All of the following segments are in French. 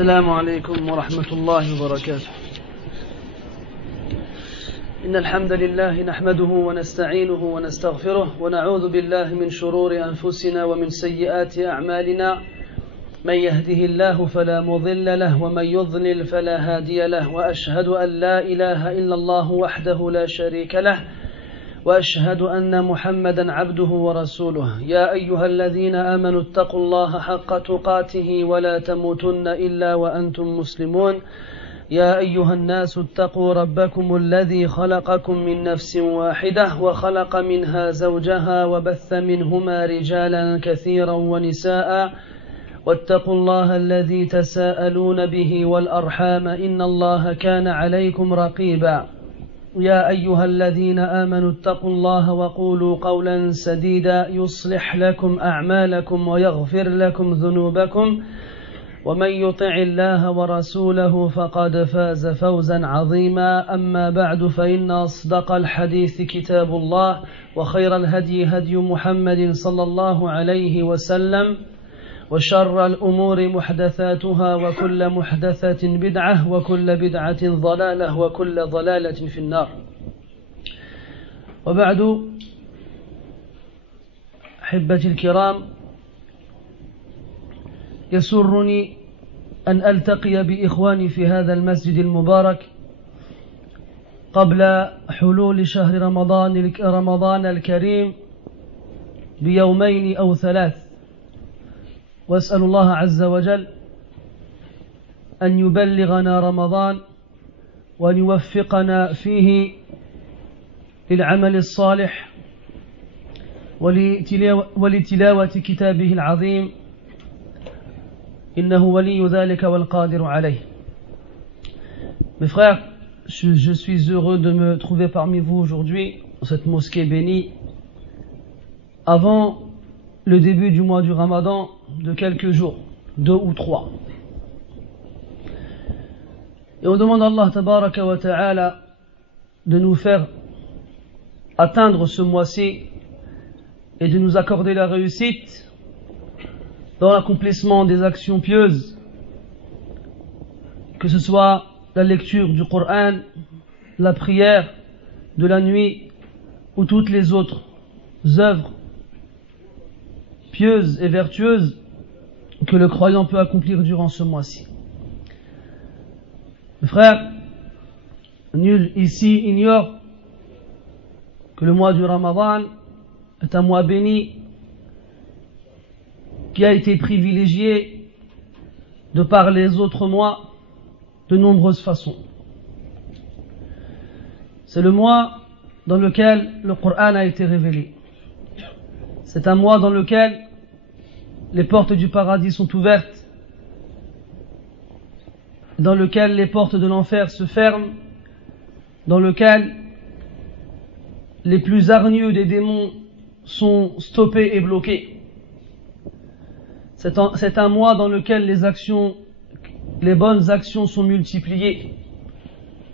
السلام عليكم ورحمة الله وبركاته. إن الحمد لله نحمده ونستعينه ونستغفره ونعوذ بالله من شرور أنفسنا ومن سيئات أعمالنا. من يهده الله فلا مضل له ومن يضلل فلا هادي له، وأشهد أن لا إله إلا الله وحده لا شريك له، وأشهد أن محمدا عبده ورسوله. يا أيها الذين آمنوا اتقوا الله حق تقاته ولا تموتن إلا وأنتم مسلمون. يا أيها الناس اتقوا ربكم الذي خلقكم من نفس واحدة وخلق منها زوجها وبث منهما رجالا كثيرا ونساء، واتقوا الله الذي تساءلون به والأرحام إن الله كان عليكم رقيبا. يا أيها الذين آمنوا اتقوا الله وقولوا قولا سديدا يصلح لكم أعمالكم ويغفر لكم ذنوبكم، ومن يطع الله ورسوله فقد فاز فوزا عظيما. أما بعد، فإن أصدق الحديث كتاب الله، وخير الهدي هدي محمد صلى الله عليه وسلم، وشر الأمور محدثاتها وكل محدثة بدعة وكل بدعة ضلالة وكل ضلالة في النار. وبعد، أحبتي الكرام، يسرني أن ألتقي بإخواني في هذا المسجد المبارك قبل حلول شهر رمضان الكريم بيومين أو ثلاث، وأسأل الله عز وجل أن يبلغنا رمضان وأن يوفقنا فيه للعمل الصالح ولتلاوة كتابه العظيم، إنه ولي ذلك والقادر عليه. Mes frères, je suis heureux de me trouver parmi vous aujourd'hui dans cette mosquée bénie avant le début du mois du Ramadan de quelques jours, 2 ou 3. Et on demande à Allah tabaraka wa ta'ala de nous faire atteindre ce mois-ci et de nous accorder la réussite dans l'accomplissement des actions pieuses, que ce soit la lecture du Coran, la prière de la nuit ou toutes les autres œuvres pieuses et vertueuses que le croyant peut accomplir durant ce mois-ci. Mes frères, nul ici ignore que le mois du Ramadan est un mois béni qui a été privilégié de par les autres mois de nombreuses façons. C'est le mois dans lequel le Coran a été révélé. C'est un mois dans lequel les portes du paradis sont ouvertes, dans lequel les portes de l'enfer se ferment, dans lequel les plus hargneux des démons sont stoppés et bloqués. C'est un mois dans lequel les bonnes actions sont multipliées,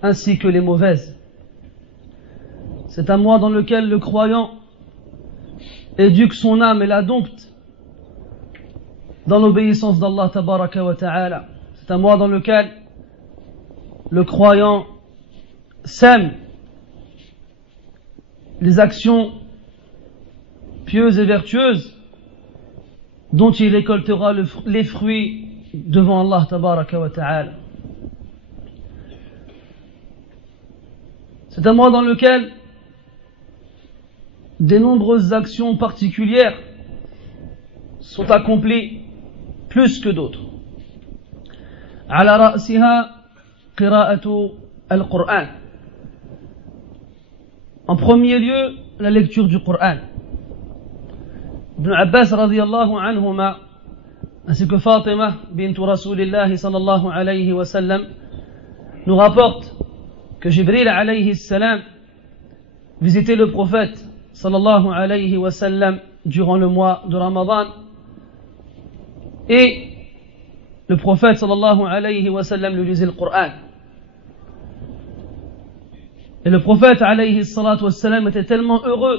ainsi que les mauvaises. C'est un mois dans lequel le croyant éduque son âme et la dompte dans l'obéissance d'Allah tabaraka wa ta'ala. C'est un mois dans lequel le croyant sème les actions pieuses et vertueuses dont il récoltera les fruits devant Allah tabaraka wa ta'ala. C'est un mois dans lequel des nombreuses actions particulières sont accomplies plus que d'autres. على رأسها قراءة القرآن. En premier lieu, la lecture du Coran. Ibn Abbas radiyallahu anhuma ainsi que Fatima bint Rasulillah sallallahu alayhi wa sallam nous rapportent que Jibril alayhi salam visitait le prophète sallallahu alayhi wa sallam durant le mois de Ramadan, et le prophète sallallahu alayhi wa sallam lui lisait le Coran. Et le prophète alayhi salatu wa sallam était tellement heureux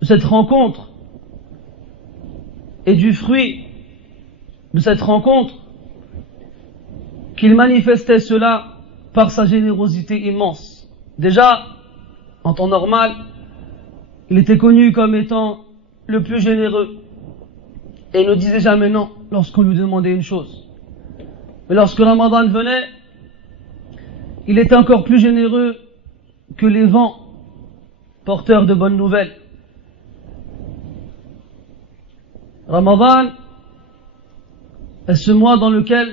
de cette rencontre et du fruit de cette rencontre qu'il manifestait cela par sa générosité immense. Déjà, en temps normal, il était connu comme étant le plus généreux et il ne disait jamais non lorsqu'on lui demandait une chose. Mais lorsque Ramadan venait, il était encore plus généreux que les vents porteurs de bonnes nouvelles. Ramadan est ce mois dans lequel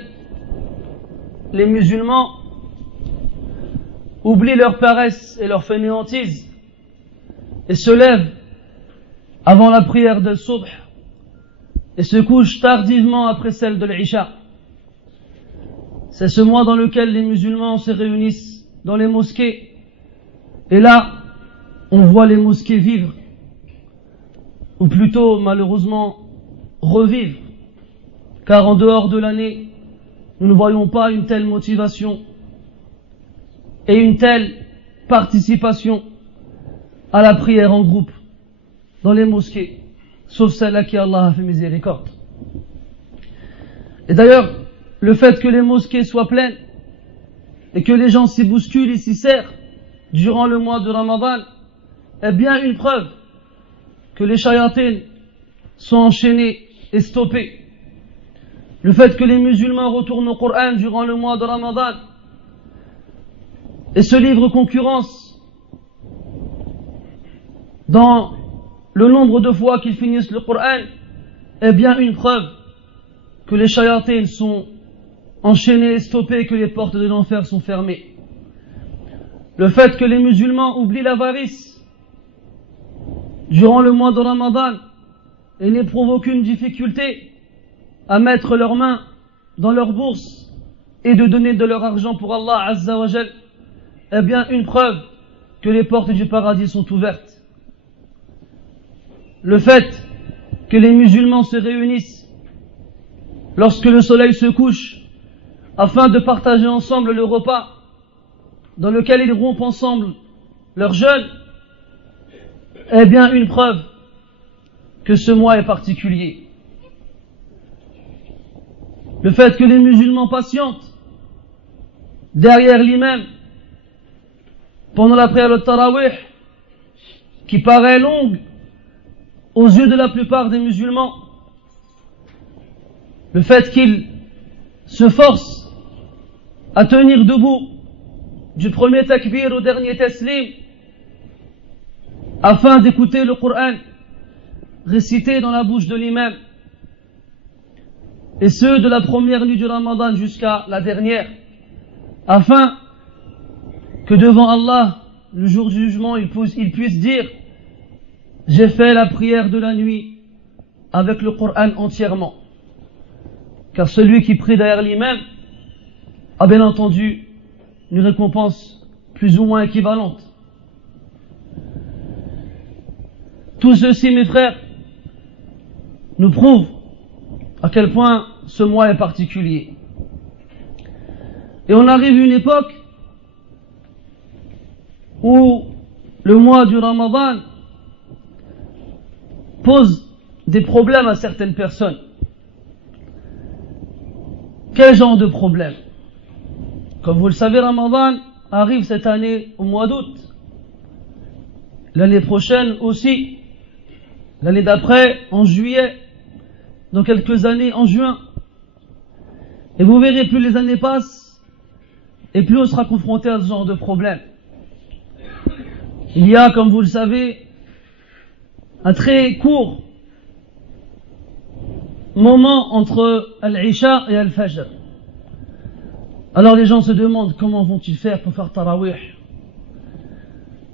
les musulmans oublient leur paresse et leur fainéantise et se lèvent avant la prière de Subh et se couchent tardivement après celle de l'Isha. C'est ce mois dans lequel les musulmans se réunissent dans les mosquées et là on voit les mosquées vivre, ou plutôt malheureusement revivre, car en dehors de l'année nous ne voyons pas une telle motivation et une telle participation à la prière en groupe dans les mosquées, sauf celle à qui Allah a fait miséricorde. Et d'ailleurs, le fait que les mosquées soient pleines et que les gens s'y bousculent et s'y serrent durant le mois de Ramadan est bien une preuve que les shayatines sont enchaînés et stoppés. Le fait que les musulmans retournent au Coran durant le mois de Ramadan et se livrent concurrence dans le nombre de fois qu'ils finissent le Coran est bien une preuve que les shayatines sont enchaînés et stoppés et que les portes de l'enfer sont fermées. Le fait que les musulmans oublient l'avarice durant le mois de Ramadan et n'éprouvent aucune difficulté à mettre leurs mains dans leur bourse et de donner de leur argent pour Allah Azza wa Jal est bien une preuve que les portes du paradis sont ouvertes. Le fait que les musulmans se réunissent lorsque le soleil se couche afin de partager ensemble le repas dans lequel ils rompent ensemble leur jeûne est bien une preuve que ce mois est particulier. Le fait que les musulmans patientent derrière l'imam pendant la prière de Tarawih, qui paraît longue aux yeux de la plupart des musulmans, le fait qu'ils se forcent à tenir debout du premier takbir au dernier taslim afin d'écouter le Coran récité dans la bouche de l'imam, et ce de la première nuit du Ramadan jusqu'à la dernière, afin que devant Allah le jour du jugement il puisse dire: j'ai fait la prière de la nuit avec le Coran entièrement. Car celui qui prie derrière l'imam a bien entendu une récompense plus ou moins équivalente. Tout ceci, mes frères, nous prouve à quel point ce mois est particulier. Et on arrive à une époque où le mois du Ramadan pose des problèmes à certaines personnes. Quel genre de problème? Comme vous le savez, Ramadan arrive cette année au mois d'août. L'année prochaine aussi. L'année d'après, en juillet. Dans quelques années, en juin. Et vous verrez, plus les années passent, et plus on sera confronté à ce genre de problème. Il y a, comme vous le savez, un très court moment entre Al-Isha et Al-Fajr. Alors les gens se demandent comment vont-ils faire pour faire Tarawih?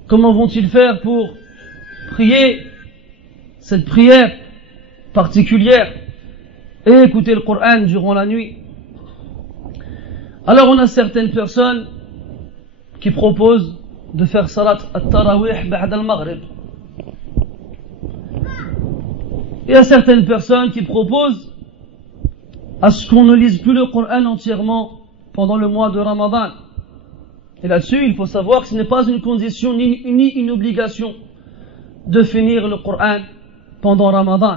Comment vont-ils faire pour prier cette prière particulière et écouter le Coran durant la nuit? Alors on a certaines personnes qui proposent de faire Salat al-Tarawih ba'da al-Maghrib. Il y a certaines personnes qui proposent à ce qu'on ne lise plus le Coran entièrement pendant le mois de Ramadan. Et là-dessus, il faut savoir que ce n'est pas une condition ni une obligation de finir le Coran pendant Ramadan.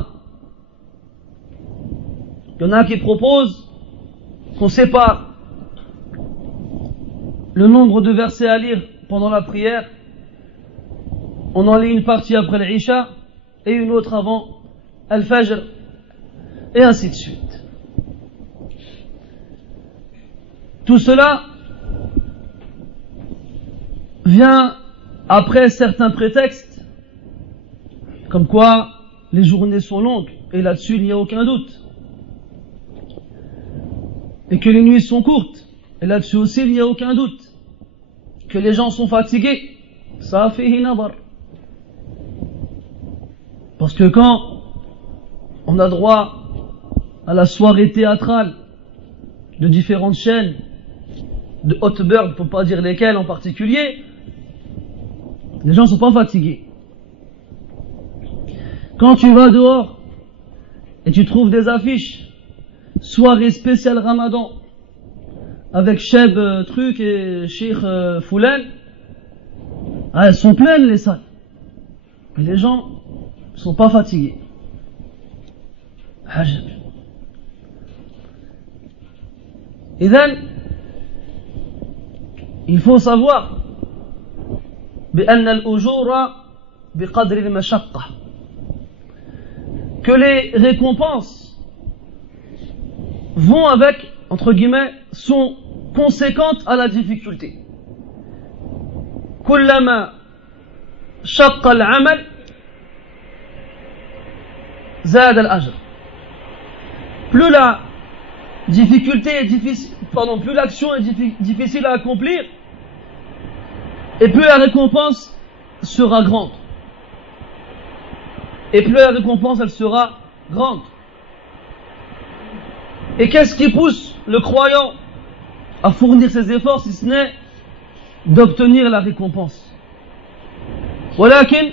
Il y en a qui proposent qu'on sépare le nombre de versets à lire pendant la prière, on en lit une partie après l'Isha et une autre avant Al-Fajr, et ainsi de suite. Tout cela vient après certains prétextes, comme quoi les journées sont longues, et là-dessus il n'y a aucun doute, et que les nuits sont courtes, et là-dessus aussi il n'y a aucun doute, que les gens sont fatigués, ça fihi nadar. Parce que quand on a droit à la soirée théâtrale de différentes chaînes, de haute bird, pour pas dire lesquelles en particulier, les gens ne sont pas fatigués. Quand tu vas dehors et tu trouves des affiches, soirée spéciale Ramadan, avec Cheb Truc et Sheikh Foulen, elles sont pleines les salles. Et les gens ne sont pas fatigués. Hajj. إذن il faut savoir بأن الأجور بقدر المشقة, que les récompenses vont avec, entre guillemets, sont conséquentes à la difficulté. كلما شق العمل زاد الأجر. Plus la difficulté est difficile, plus l'action est difficile à accomplir, et plus la récompense sera grande. Et plus la récompense elle sera grande. Et qu'est-ce qui pousse le croyant à fournir ses efforts si ce n'est d'obtenir la récompense? ولكن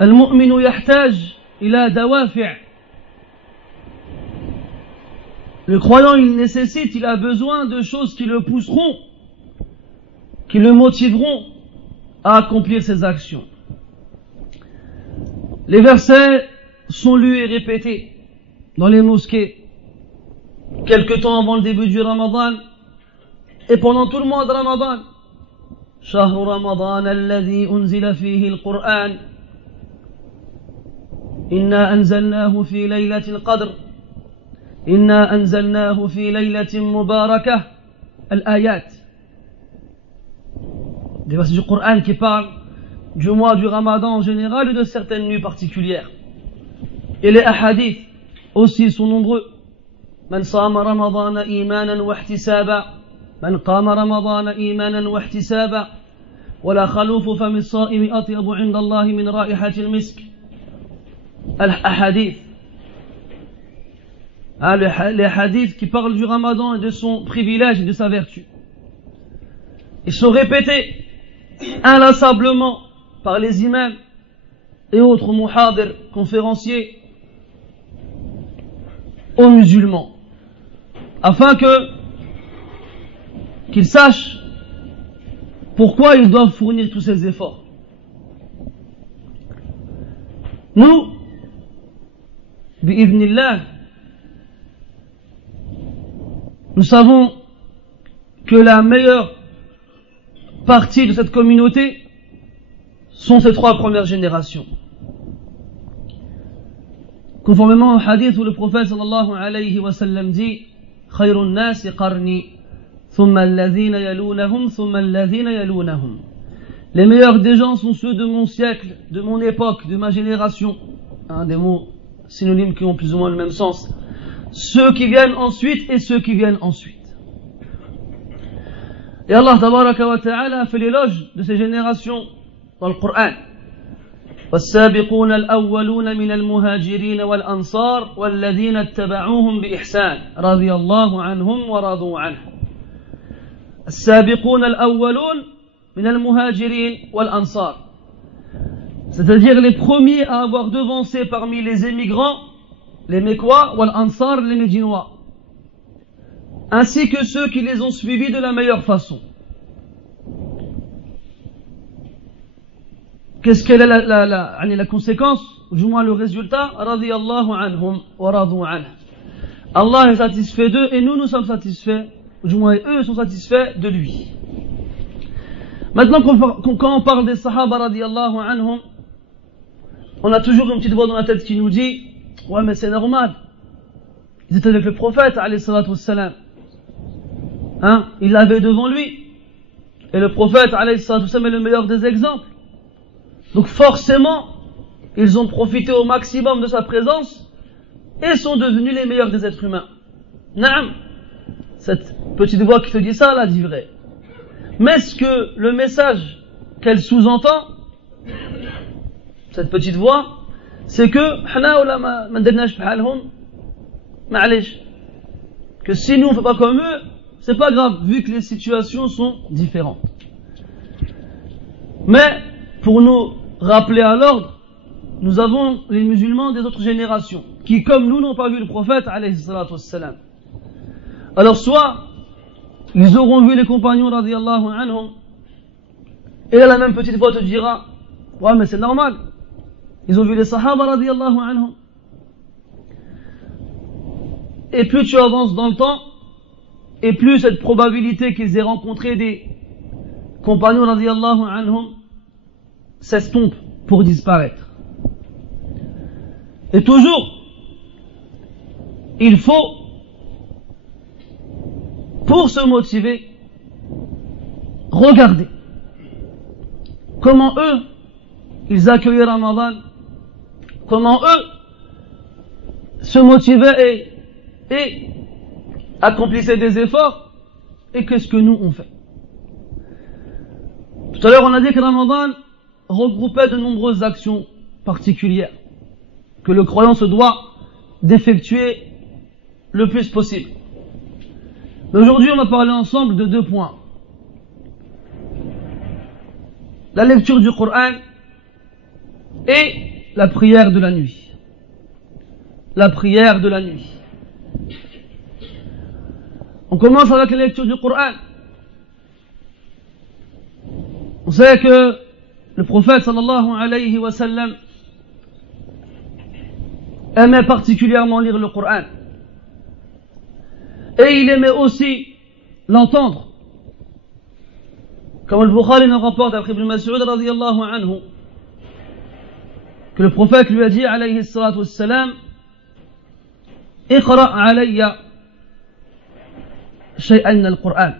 المؤمن يحتاج إلى دوافع. Le croyant, il a besoin de choses qui le pousseront, qui le motiveront à accomplir ses actions. Les versets sont lus et répétés dans les mosquées quelque temps avant le début du Ramadan et pendant tout le mois de Ramadan. شهر رمضان الذي أنزل فيه القرآن إنا أنزلناه في ليلة القدر إنا أنزلناه في ليلة مباركة الآيات. Des versets du Coran qui parlent du mois du Ramadan en général et de certaines nuits particulières. Et les hadiths aussi sont nombreux. من صام رمضان إيمانا واحتسابا من قام رمضان إيمانا واحتسابا ولا خلوف فم الصائم أطيب عند الله من رائحة المسك. الأحاديث, les hadiths qui parlent du Ramadan et de son privilège et de sa vertu. Ils sont répétés inlassablement par les imams et autres muhadir, conférenciers, aux musulmans, afin qu'ils sachent pourquoi ils doivent fournir tous ces efforts. Nous, bi'idhnillah, nous savons que la meilleure partie de cette communauté sont ces trois premières générations. Conformément au hadith où le prophète sallallahu alayhi wa sallam dit خير الناس قرني ثم الذين يلونهم ثم الذين يلونهم. Les meilleurs des gens sont ceux de mon siècle, de mon époque, de ma génération. Des mots synonymes qui ont plus ou moins le même sens. Ceux qui viennent ensuite et ceux qui viennent ensuite. Et Allah tabaraka wa ta'ala a fait l'éloge de ces générations dans le Coran. والسابقون الأولون من المهاجرين والأنصار والذين اتبعوهم بإحسان رضي الله عنهم ورضوا عنه. السابقون الأولون من المهاجرين والأنصار, c'est-à-dire les premiers à avoir devancé parmi les émigrants, les Mécois, wal-Ansar, les Médinois, ainsi que ceux qui les ont suivis de la meilleure façon. Qu'est-ce qu'elle est la conséquence, ou du moins le résultat? Radiyallahu anhum wa radu anhu. Allah est satisfait d'eux et nous sommes satisfaits, ou du moins eux sont satisfaits de lui. Maintenant, quand on parle des Sahaba radiyallahu anhum, on a toujours une petite voix dans la tête qui nous dit « Ouais, mais c'est normal. Ils étaient avec le prophète, alayhi salatu wassalam. Hein? Il l'avait devant lui. Et le prophète, alayhi salatu wassalam, est le meilleur des exemples. Donc forcément, ils ont profité au maximum de sa présence et sont devenus les meilleurs des êtres humains. » Naam. Cette petite voix qui te dit ça, elle a dit vrai. Mais est-ce que le message qu'elle sous-entend, cette petite voix, c'est que que si nous on ne fait pas comme eux, c'est pas grave, vu que les situations sont différentes. Mais, pour nous rappeler à l'ordre, nous avons les musulmans des autres générations, qui comme nous n'ont pas vu le prophète, alayhi salatu wassalam. Alors soit, ils auront vu les compagnons radiyallahu anhum, et là la même petite voix te dira, ouais mais c'est normal, ils ont vu les sahaba radiyallahu anhum. Et plus tu avances dans le temps, et plus cette probabilité qu'ils aient rencontré des compagnons radiyallahu anhum s'estompe pour disparaître. Et toujours, il faut, pour se motiver, regardez comment eux, ils accueillaient Ramadan, comment eux se motivaient et accomplissaient des efforts, et qu'est-ce que nous on fait. Tout à l'heure on a dit que Ramadan regroupait de nombreuses actions particulières que le croyant se doit d'effectuer le plus possible. Mais aujourd'hui on va parler ensemble de deux points. La lecture du Coran et la prière de la nuit. La prière de la nuit. On commence avec la lecture du Coran. On sait que le prophète sallallahu alayhi wa sallam aimait particulièrement lire le Coran. Et il aimait aussi l'entendre. Comme le Bukhari nous rapporte d'après Ibn Mas'ud radiyallahu anhu, que le prophète lui a dit alayhi salatu wassalam, Iqra alayya shay'an min al-Qur'an.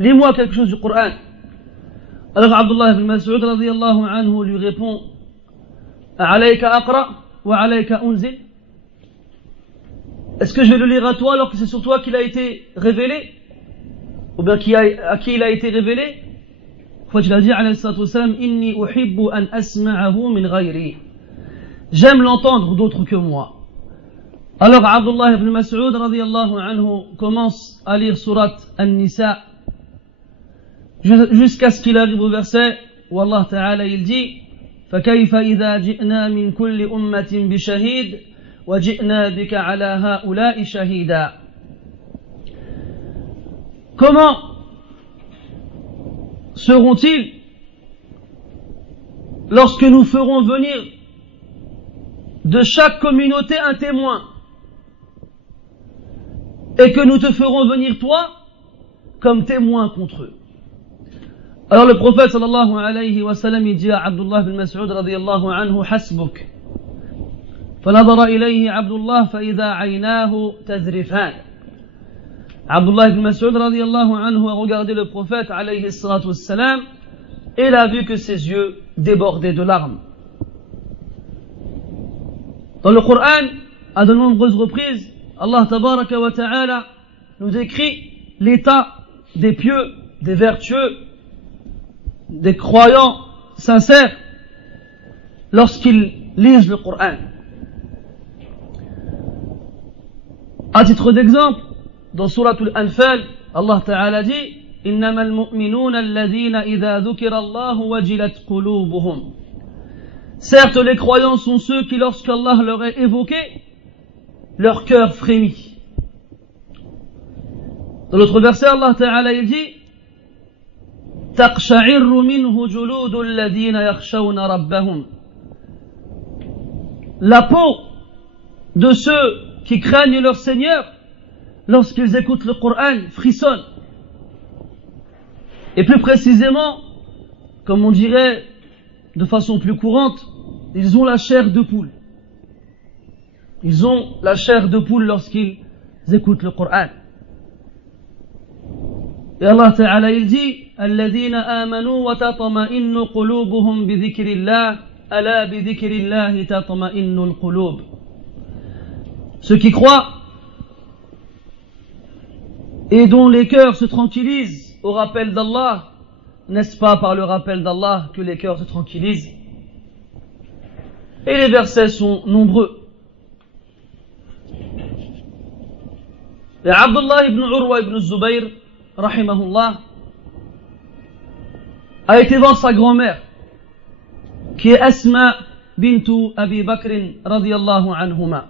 Lis-moi quelque chose du Coran. Alors Abdullah ibn Mas'ud radiyallahu anhu lui répond, Alayka aqra wa alayka unzil. Est-ce que je vais le lire à toi alors que c'est sur toi qu'il a été révélé? Ou bien à qui il a été révélé? Fois il a dit alayhi salatu wassalam, Inni uhibbu an asma'ahu min ghayri. J'aime l'entendre d'autres que moi. Alors Abdullah ibn Mas'ud radiyallahu anhu commence à lire surat An-Nisa jusqu'à ce qu'il arrive au verset où Allah Ta'ala il dit فَكَيْفَ إِذَا جِئْنَا مِنْ كُلِّ أُمَّةٍ بِشَهِيدٍ وَجِئْنَا بِكَ عَلَى هَؤُلَاءِ شَهِيدًا. Comment seront-ils lorsque nous ferons venir de chaque communauté un témoin et que nous te ferons venir toi comme témoin contre eux? Alors le prophète sallallahu alayhi wa sallam il dit à Abdullah bin Mas'ud radiyallahu anhu, hasbuk. فنظر إليه عبد الله فإذا عيناه تذرفان. Abdullah ibn Mas'ud radiyallahu anhu a regardé le prophète alayhi salatu wassalam et il a vu que ses yeux débordaient de larmes. Dans le Coran, à de nombreuses reprises, Allah tabaraka wa ta'ala nous décrit l'état des pieux, des vertueux, des croyants sincères lorsqu'ils lisent le Coran. À titre d'exemple, dans Surat Al-Anfal, Allah Ta'ala dit إنما المؤمنون الذين إذا ذكر الله وجلت قلوبهم. Certes, les croyants sont ceux qui, lorsqu'Allah leur est évoqué, leur cœur frémit. Dans l'autre verset, Allah Ta'ala il dit تقشعر منه جلود الذين يخشون ربهم. La peau de ceux qui craignent leur Seigneur lorsqu'ils écoutent le Coran frissonne. Et plus précisément, comme on dirait de façon plus courante, ils ont la chair de poule. Ils ont la chair de poule lorsqu'ils écoutent le Coran. Et Allah Ta'ala il dit الذين آمنوا وتطمئن قلوبهم بذكر الله ألا بذكر الله تطمئن القلوب. Ceux qui croient et dont les cœurs se tranquillisent au rappel d'Allah, n'est-ce pas par le rappel d'Allah que les cœurs se tranquillisent? Et les versets sont nombreux. Et Abdullah ibn Urwa ibn Zubayr, rahimahullah, a été voir sa grand-mère, qui est Asma bintu Abi Bakr radiyallahu anhuma.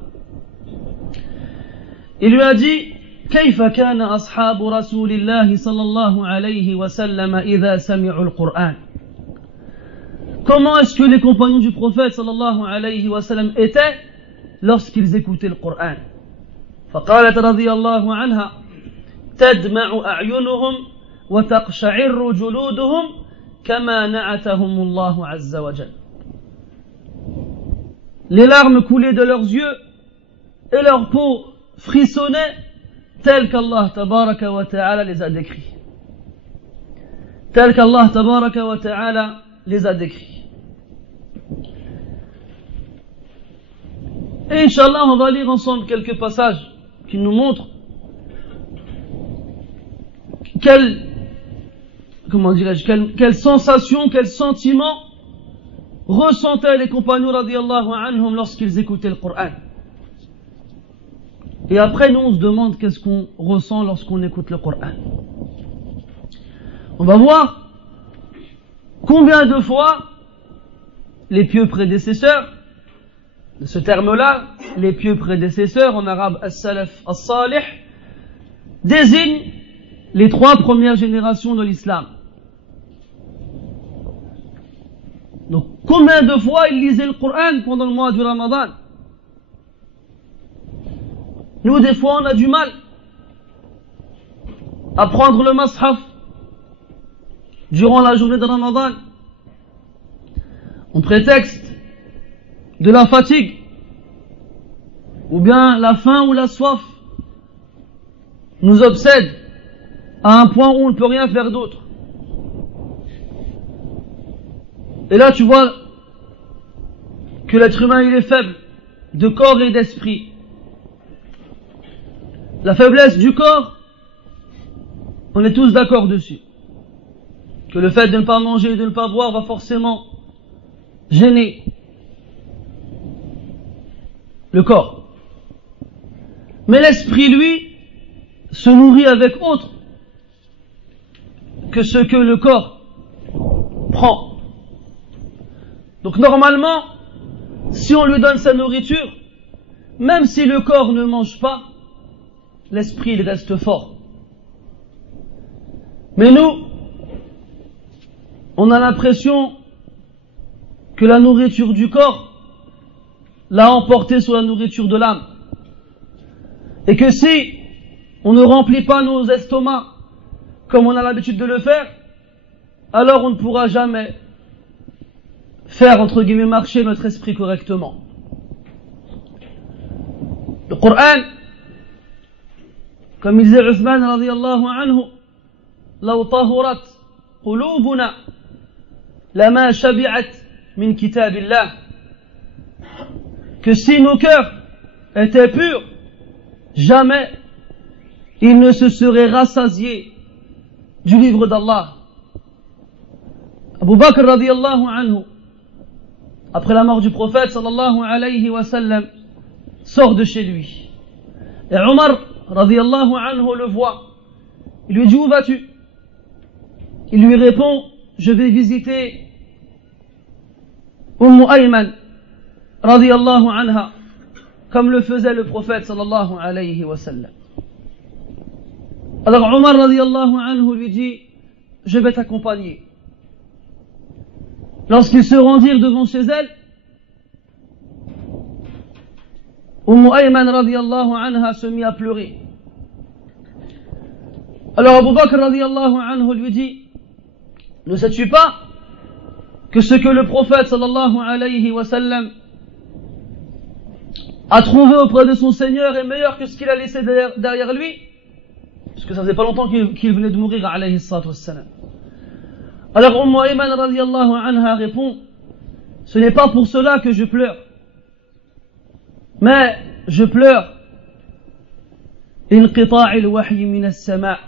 Il lui a dit كيف كان أصحاب رسول الله صلى الله عليه وسلم إذا سمعوا القرآن. Comment est-ce que les compagnons du prophète sallallahu alayhi wa sallam étaient lorsqu'ils écoutaient le Coran? فقالت رضي الله عنها تدمع أعينهم وتقشعر جلودهم كما نعتهم الله عز وجل. Les larmes coulaient de leurs yeux et leur peau frissonnait tel qu'Allah tabaraka wa ta'ala les a décrits. Tel qu'Allah tabaraka wa ta'ala les a décrits. Et Inch'Allah, on va lire ensemble quelques passages qui nous montrent quelle sensation, quel sentiment ressentaient les compagnons radiyallahu anhum lorsqu'ils écoutaient le Coran. Et après, nous, on se demande qu'est-ce qu'on ressent lorsqu'on écoute le Coran. On va voir combien de fois les pieux prédécesseurs, de ce terme-là, les pieux prédécesseurs, en arabe as-salaf as-salih, désignent les 3 premières générations de l'islam. Donc, combien de fois ils lisaient le Coran pendant le mois du Ramadan? Nous, des fois, on a du mal à prendre le mashaf durant la journée de Ramadan, en prétexte de la fatigue, ou bien la faim ou la soif nous obsède à un point où on ne peut rien faire d'autre. Et là, tu vois que l'être humain, il est faible de corps et d'esprit. La faiblesse du corps, on est tous d'accord dessus. Que le fait de ne pas manger et de ne pas boire va forcément gêner le corps. Mais l'esprit, lui, se nourrit avec autre que ce que le corps prend. Donc normalement, si on lui donne sa nourriture, même si le corps ne mange pas, l'esprit, il reste fort. Mais nous, on a l'impression que la nourriture du corps l'a emporté sur la nourriture de l'âme. Et que si on ne remplit pas nos estomacs comme on a l'habitude de le faire, alors on ne pourra jamais faire, entre guillemets, marcher notre esprit correctement. Le Coran, comme il disait Uthman radiyallahu anhu, لو طهرت قلوبنا لما شبعت من كتاب الله, que si nos cœurs étaient purs, jamais ils ne se seraient rassasiés du livre d'Allah. Abu Bakr radiyallahu anhu, après la mort du prophète sallallahu alayhi wa sallam, sort de chez lui. Et Omar radiyallahu anhu le voit. Il lui dit: où vas-tu? Il lui répond: je vais visiter Ayman radiyallahu anha, comme le faisait le prophète sallallahu alayhi wa sallam. Alors Omar radiyallahu anhu lui dit: je vais t'accompagner. Lorsqu'ils se rendirent devant chez elle, Ayman radiyallahu anha se mit à pleurer. Alors Abu Bakr radiyallahu anhu lui dit: ne sais-tu pas que ce que le prophète sallallahu alayhi wa sallam a trouvé auprès de son Seigneur est meilleur que ce qu'il a laissé derrière lui, parce que ça faisait pas longtemps qu'il venait de mourir alayhi salatu wassalam. Alors Ayman radiyallahu anha répond, ce n'est pas pour cela que je pleure, mais je pleure inqita'il wahyi min as-sama'.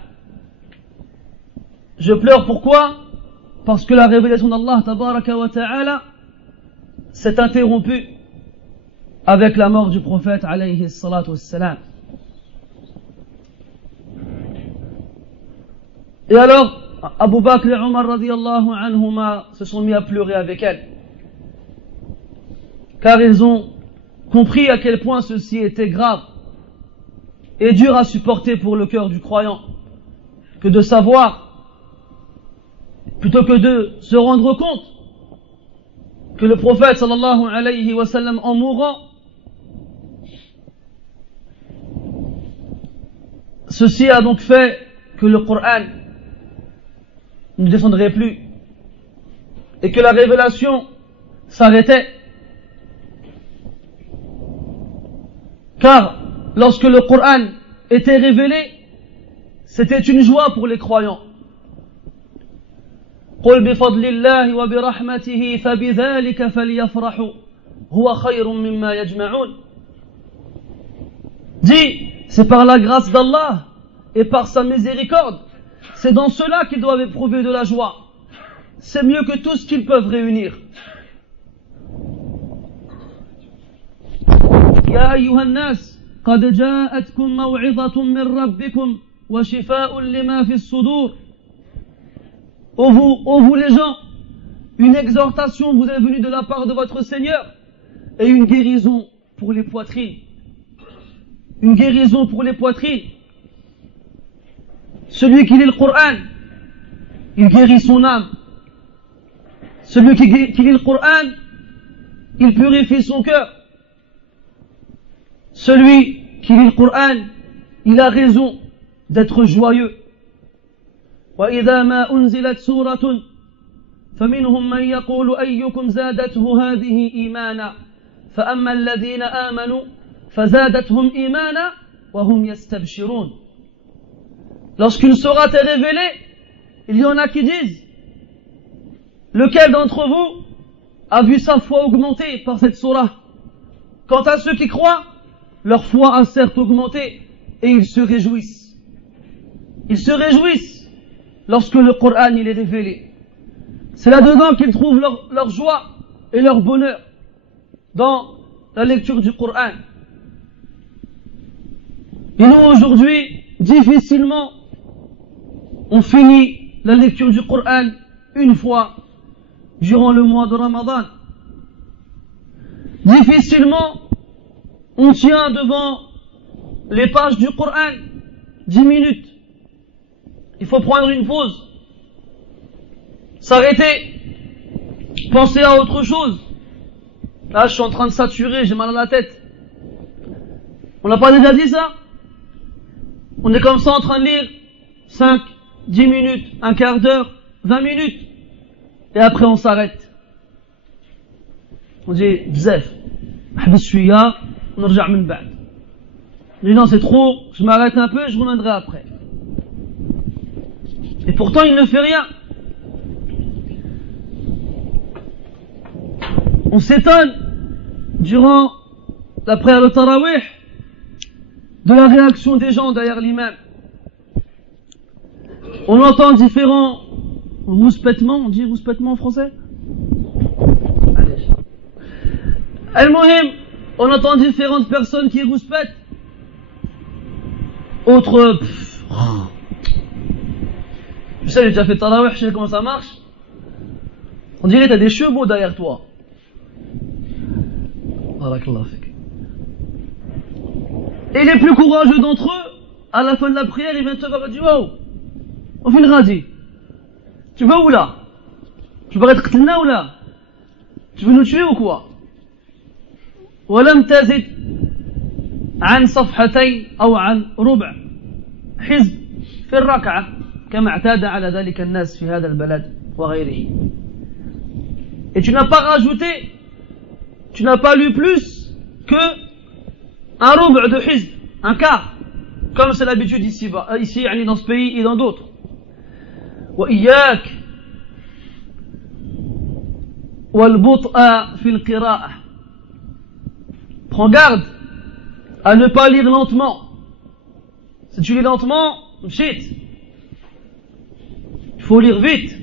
Je pleure pourquoi? Parce que la révélation d'Allah tabaraka wa ta'ala s'est interrompue avec la mort du prophète alayhi salatu wassalam. Et alors Abu Bakr et Omar radiyallahu anhuma se sont mis à pleurer avec elle, car ils ont compris à quel point ceci était grave et dur à supporter pour le cœur du croyant, que de savoir, plutôt que de se rendre compte que le prophète sallallahu alayhi wa sallam, en mourant, ceci a donc fait que le Coran ne descendrait plus et que la révélation s'arrêtait. Car lorsque le Coran était révélé, c'était une joie pour les croyants. قل بفضل الله وبرحمته فبذلك فليفرحوا هو خير مما يجمعون. Dis, c'est par la grâce d'Allah et par sa miséricorde, c'est dans cela qu'ils doivent éprouver de la joie. C'est mieux que tout ce qu'ils peuvent réunir. يا أيها الناس قد جاءتكم موعظة من ربكم وشفاء لما في الصدور. Ô vous les gens, une exhortation vous est venue de la part de votre Seigneur et une guérison pour les poitrines. Une guérison pour les poitrines. Celui qui lit le Coran, il guérit son âme. Celui qui lit le Coran, il purifie son cœur. Celui qui lit le Coran, il a raison d'être joyeux. وإذا ما أنزلت سورة فمنهم من يقول أيكم زادته هذه إيمانا فأما الذين آمنوا فزادتهم إيمانا وهم يستبشرون. Lorsqu'une sourate est révélée, il y en a qui disent, lequel d'entre vous a vu sa foi augmenter par cette sourate? Quant à ceux qui croient, leur foi a certes augmenté et ils se réjouissent. Ils se réjouissent lorsque le Coran il est révélé. C'est là-dedans qu'ils trouvent leur joie et leur bonheur, dans la lecture du Coran. Et nous aujourd'hui, difficilement, on finit la lecture du Coran une fois durant le mois de Ramadan. Difficilement, on tient devant les pages du Coran 10 minutes. Il faut prendre une pause, s'arrêter, penser à autre chose. Là, je suis en train de saturer, j'ai mal à la tête. On n'a pas déjà dit ça? On est comme ça en train de lire 5, 10 minutes, un quart d'heure, 20 minutes. Et après on s'arrête. On dit, bzef, on revient min ba'd. On dit non, c'est trop, je m'arrête un peu, je reviendrai après. Et pourtant il ne fait rien. On s'étonne durant la prière de Tarawih de la réaction des gens derrière l'imam. On entend différents rouspètements, on dit rouspètement en français? Al-Muhim, on entend différentes personnes qui rouspètent. Autres, je sais, j'ai déjà fait Tarawih, je sais comment ça marche. On dirait que t'as des chevaux derrière toi. Et les plus courageux d'entre eux, à la fin de la prière, ils viennent te voir et disent, wow, on fait le radis. Tu veux où là? Tu veux être qtlna ou là? Tu veux nous tuer ou quoi? ولم تزد عن صفحتين أو عن ربع حزب في الركعة كما اعتاد على ذلك الناس في هذا البلد وغيره. et tu n'as pas rajouté, tu n'as pas lu plus que un rubu' de hizb, un quart, comme c'est l'habitude ici dans ce pays et dans d'autres. وإياك والبطء في القراءة. Prends garde à ne pas lire lentement. Si tu lis lentement, shit. Il faut lire vite.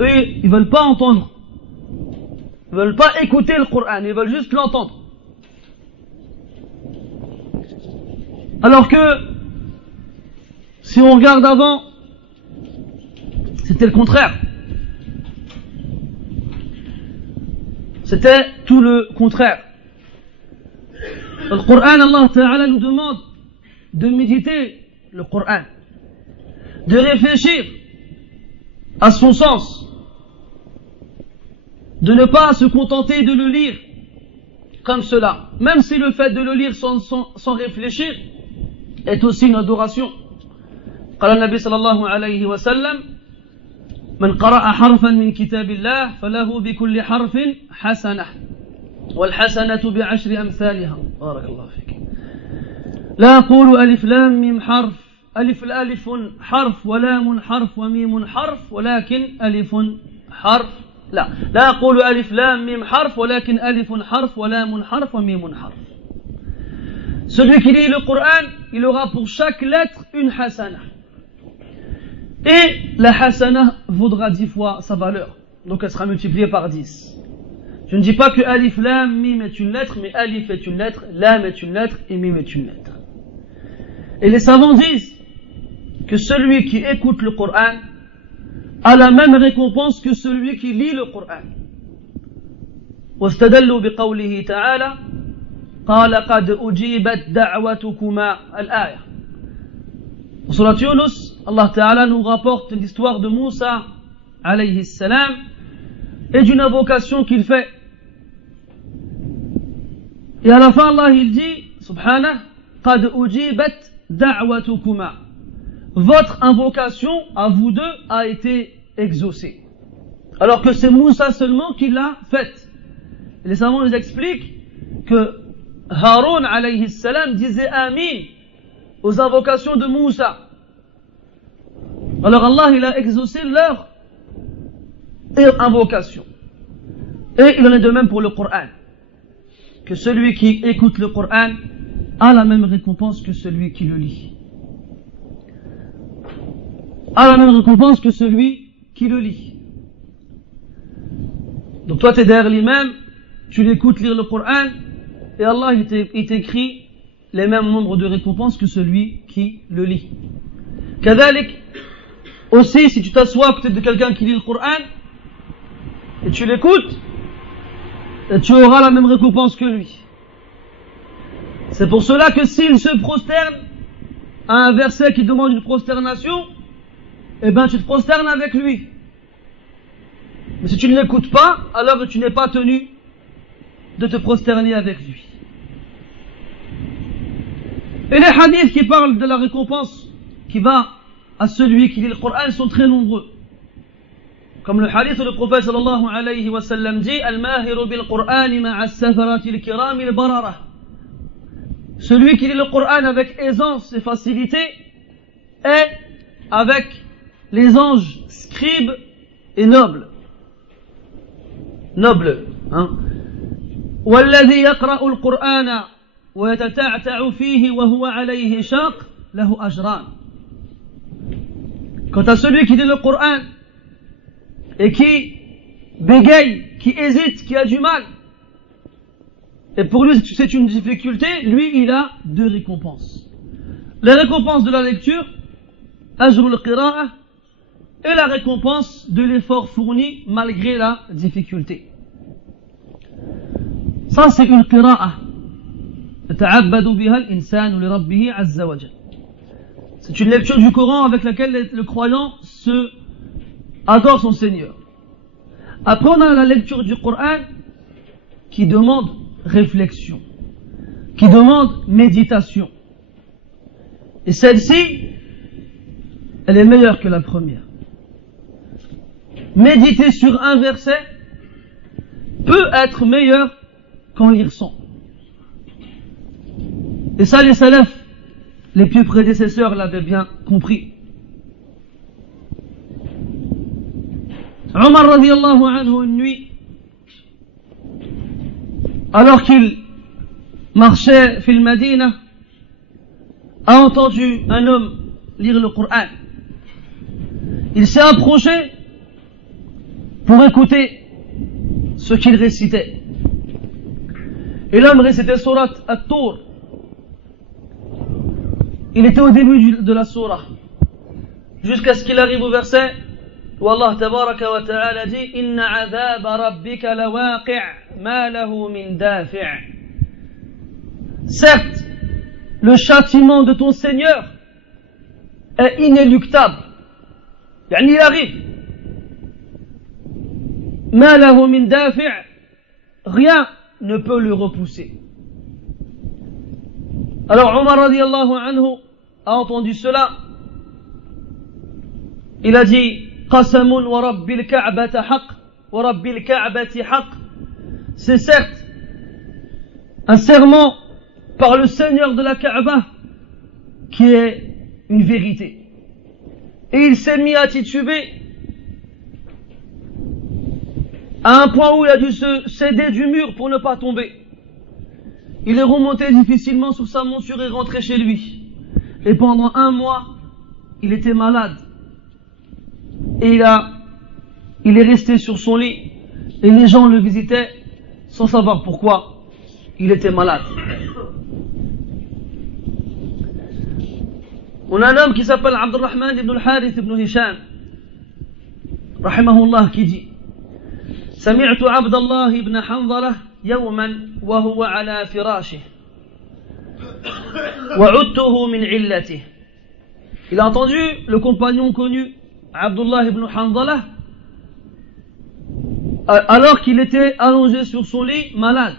Eux, ils veulent pas entendre. Ils veulent pas écouter le Coran, ils veulent juste l'entendre. Alors que, si on regarde avant, c'était le contraire. C'était tout le contraire. Le Coran, Allah Ta'ala nous demande de méditer le Coran, de réfléchir à son sens, de ne pas se contenter de le lire comme cela, même si le fait de le lire sans réfléchir est aussi une adoration. قال النبي صلى الله عليه وسلم من قرأ حرفا من كتاب الله فله بكل حرف حسنة والحسنة بعشر أمثالها. بارك الله فيك. لا أقول ألف لام ميم حرف ألف حرف ولام حرف وميم حرف ولكن ألف حرف. لا أقول ألف لام ميم حرف ولكن ألف حرف ولام حرف وميم حرف. Celui qui lit le Coran, il aura pour chaque lettre une hasana. Et la hasana vaudra 10 fois sa valeur. Donc elle sera multipliée par 10. Je ne dis pas que alif lam mim est une lettre, mais alif est une lettre, lam est une lettre et mim est une lettre. Et les savants disent que celui qui écoute le Coran a la même récompense que celui qui lit le Coran. واستدلوا بقوله تعالى قال قد أجيبت دعوتكما الآية. Dans Surat Yunus, Allah Ta'ala nous rapporte l'histoire de Moussa alayhi salam et d'une invocation qu'il fait. Et à la fin, Allah il dit, subhanah, قد أجيبت دعوتكما. Votre invocation à vous deux a été exaucée. Alors que c'est Moussa seulement qui l'a faite. Et les savants nous expliquent que Haroun alayhi salam disait Amin aux invocations de Moussa. Alors Allah il a exaucé leur invocation. Et il en est de même pour le Coran. Que celui qui écoute le Coran a la même récompense que celui qui le lit. A la même récompense que celui qui le lit. Donc toi tu es derrière l'imam, tu l'écoutes lire le Coran, et Allah il t'écrit les mêmes nombres de récompenses que celui qui le lit. Kadalik, aussi si tu t'assois à côté de quelqu'un qui lit le Coran, et tu l'écoutes, tu auras la même récompense que lui. C'est pour cela que s'il se prosterne à un verset qui demande une prosternation, eh ben tu te prosternes avec lui. Mais si tu ne l'écoutes pas, alors tu n'es pas tenu de te prosterner avec lui. Et les hadiths qui parlent de la récompense qui va à celui qui lit le Coran sont très nombreux. Comme le hadith où le prophète sallallahu alayhi wa sallam dit Al-mahiru bil-Qur'ani ma'a as-safarati al-kirami al-barara. Celui qui lit le Coran avec aisance et facilité est avec les anges scribes et nobles. Nobles, hein. والذي يقرأ القرآن ويتتعتع فيه وهو عليه شاق له أجران. Quant à celui qui lit le Coran et qui bégaye, qui hésite, qui a du mal, et pour lui c'est une difficulté, lui il a 2 récompenses. La récompense de la lecture, ajrul qira'a, et la récompense de l'effort fourni malgré la difficulté. Ça c'est une qira'a. C'est une lecture du Coran avec laquelle le croyant se adore son Seigneur. Après on a la lecture du Coran qui demande réflexion, qui demande méditation. Et celle-ci, elle est meilleure que la première. méditer sur un verset peut être meilleur qu'en lire 100. Et ça, les salafs, les pieux prédécesseurs l'avaient bien compris. Omar radiallahu anhu, une nuit, alors qu'il marchait fil Madina, a entendu un homme lire le Coran. Il s'est approché pour écouter ce qu'il récitait. Et l'homme récitait Surat At-Tur. Il était au début de la surah, jusqu'à ce qu'il arrive au verset où Allah tabaraka wa ta'ala dit Inna adhab rabbika lawaqi' ma lahu min dafi'. Certes, le châtiment de ton Seigneur est inéluctable. Yani il arrive. Ma lahu min dafi', rien ne peut le repousser. Alors Omar radiallahu anhu a entendu cela. Il a dit Qasamun wa rabbil ka'bata haq wa rabbil ka'bati haq. C'est certes un serment par le Seigneur de la Kaaba qui est une vérité. Et il s'est mis à tituber à un point où il a dû se céder du mur pour ne pas tomber. Il est remonté difficilement sur sa monture et rentré chez lui. Et pendant 1 mois, il était malade. Et il est resté sur son lit. Et les gens le visitaient sans savoir pourquoi il était malade. On a un homme qui s'appelle Abdurrahman ibn al-Harith ibn Hisham, rahimahullah, qui dit سمعت عبد الله بن حنظلة يوما وهو على فراشه وعدته من علته. Il a entendu le compagnon connu Abdullah ibn Hanzala alors qu'il était allongé sur son lit, malade,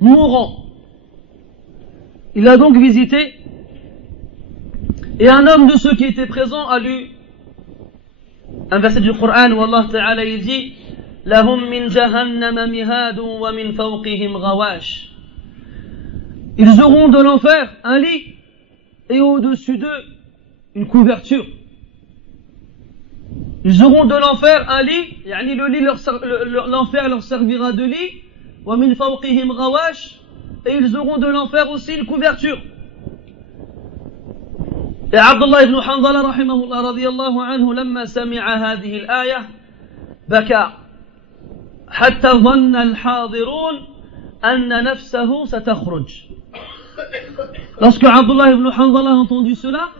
mourant. Il a donc visité, et un homme de ceux qui étaient présents a lu un verset du Coran où Allah Ta'ala il dit Lahum min jahannam mihadun wa min fawqihim ghawash. Ils auront de l'enfer un lit et au-dessus d'eux une couverture. Ils auront de l'enfer un lit, yani le lit l'enfer leur servira de lit, wa min fawqihim ghawash, et ils auront de l'enfer aussi une couverture. Et Abdullah ibn Hanzala rahimahullah radiyallahu anhu lamma sami'a hadhihi al-aya baka hatta dhanna al-hadirun anna nafsahu satakhruj. Lorsque Abdullah ibn Hanzala a entendu cela,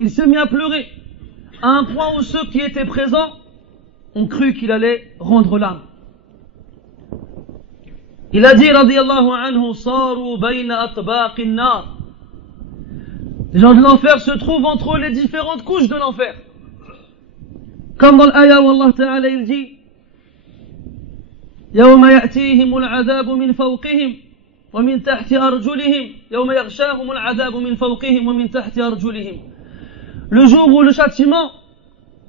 il s'est mis à pleurer, à un point où ceux qui étaient présents ont cru qu'il allait rendre l'âme. Il a dit radiyallahu anhu saru bayna atbaq an-nar. Les gens de l'enfer se trouvent entre les différentes couches de l'enfer. Comme dans l'ayah où Allah Ta'ala il dit يوم يأتيهم العذاب من فوقهم ومن تحت أرجلهم يوم يغشاهم العذاب من فوقهم ومن تحت أرجلهم. Le jour où le châtiment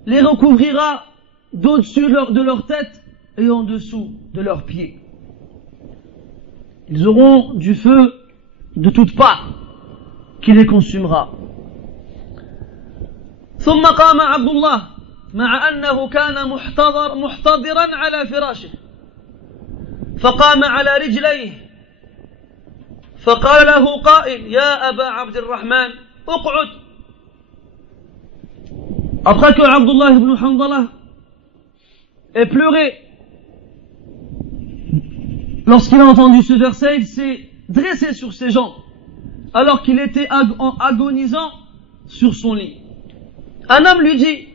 les recouvrira d'au-dessus de leur tête et en dessous de leurs pieds. Ils auront du feu de toutes parts qui les consumera. ثم قام عبد الله مع أنه كان محتضرا على فراشه فقام على رجليه فقال له قائل يا أبا عبد الرحمن اقعد. Après que Abdullah ibn Hanzala ait pleuré, lorsqu'il a entendu ce verset, il s'est dressé sur ses jambes alors qu'il était agonisant sur son lit. Un homme lui dit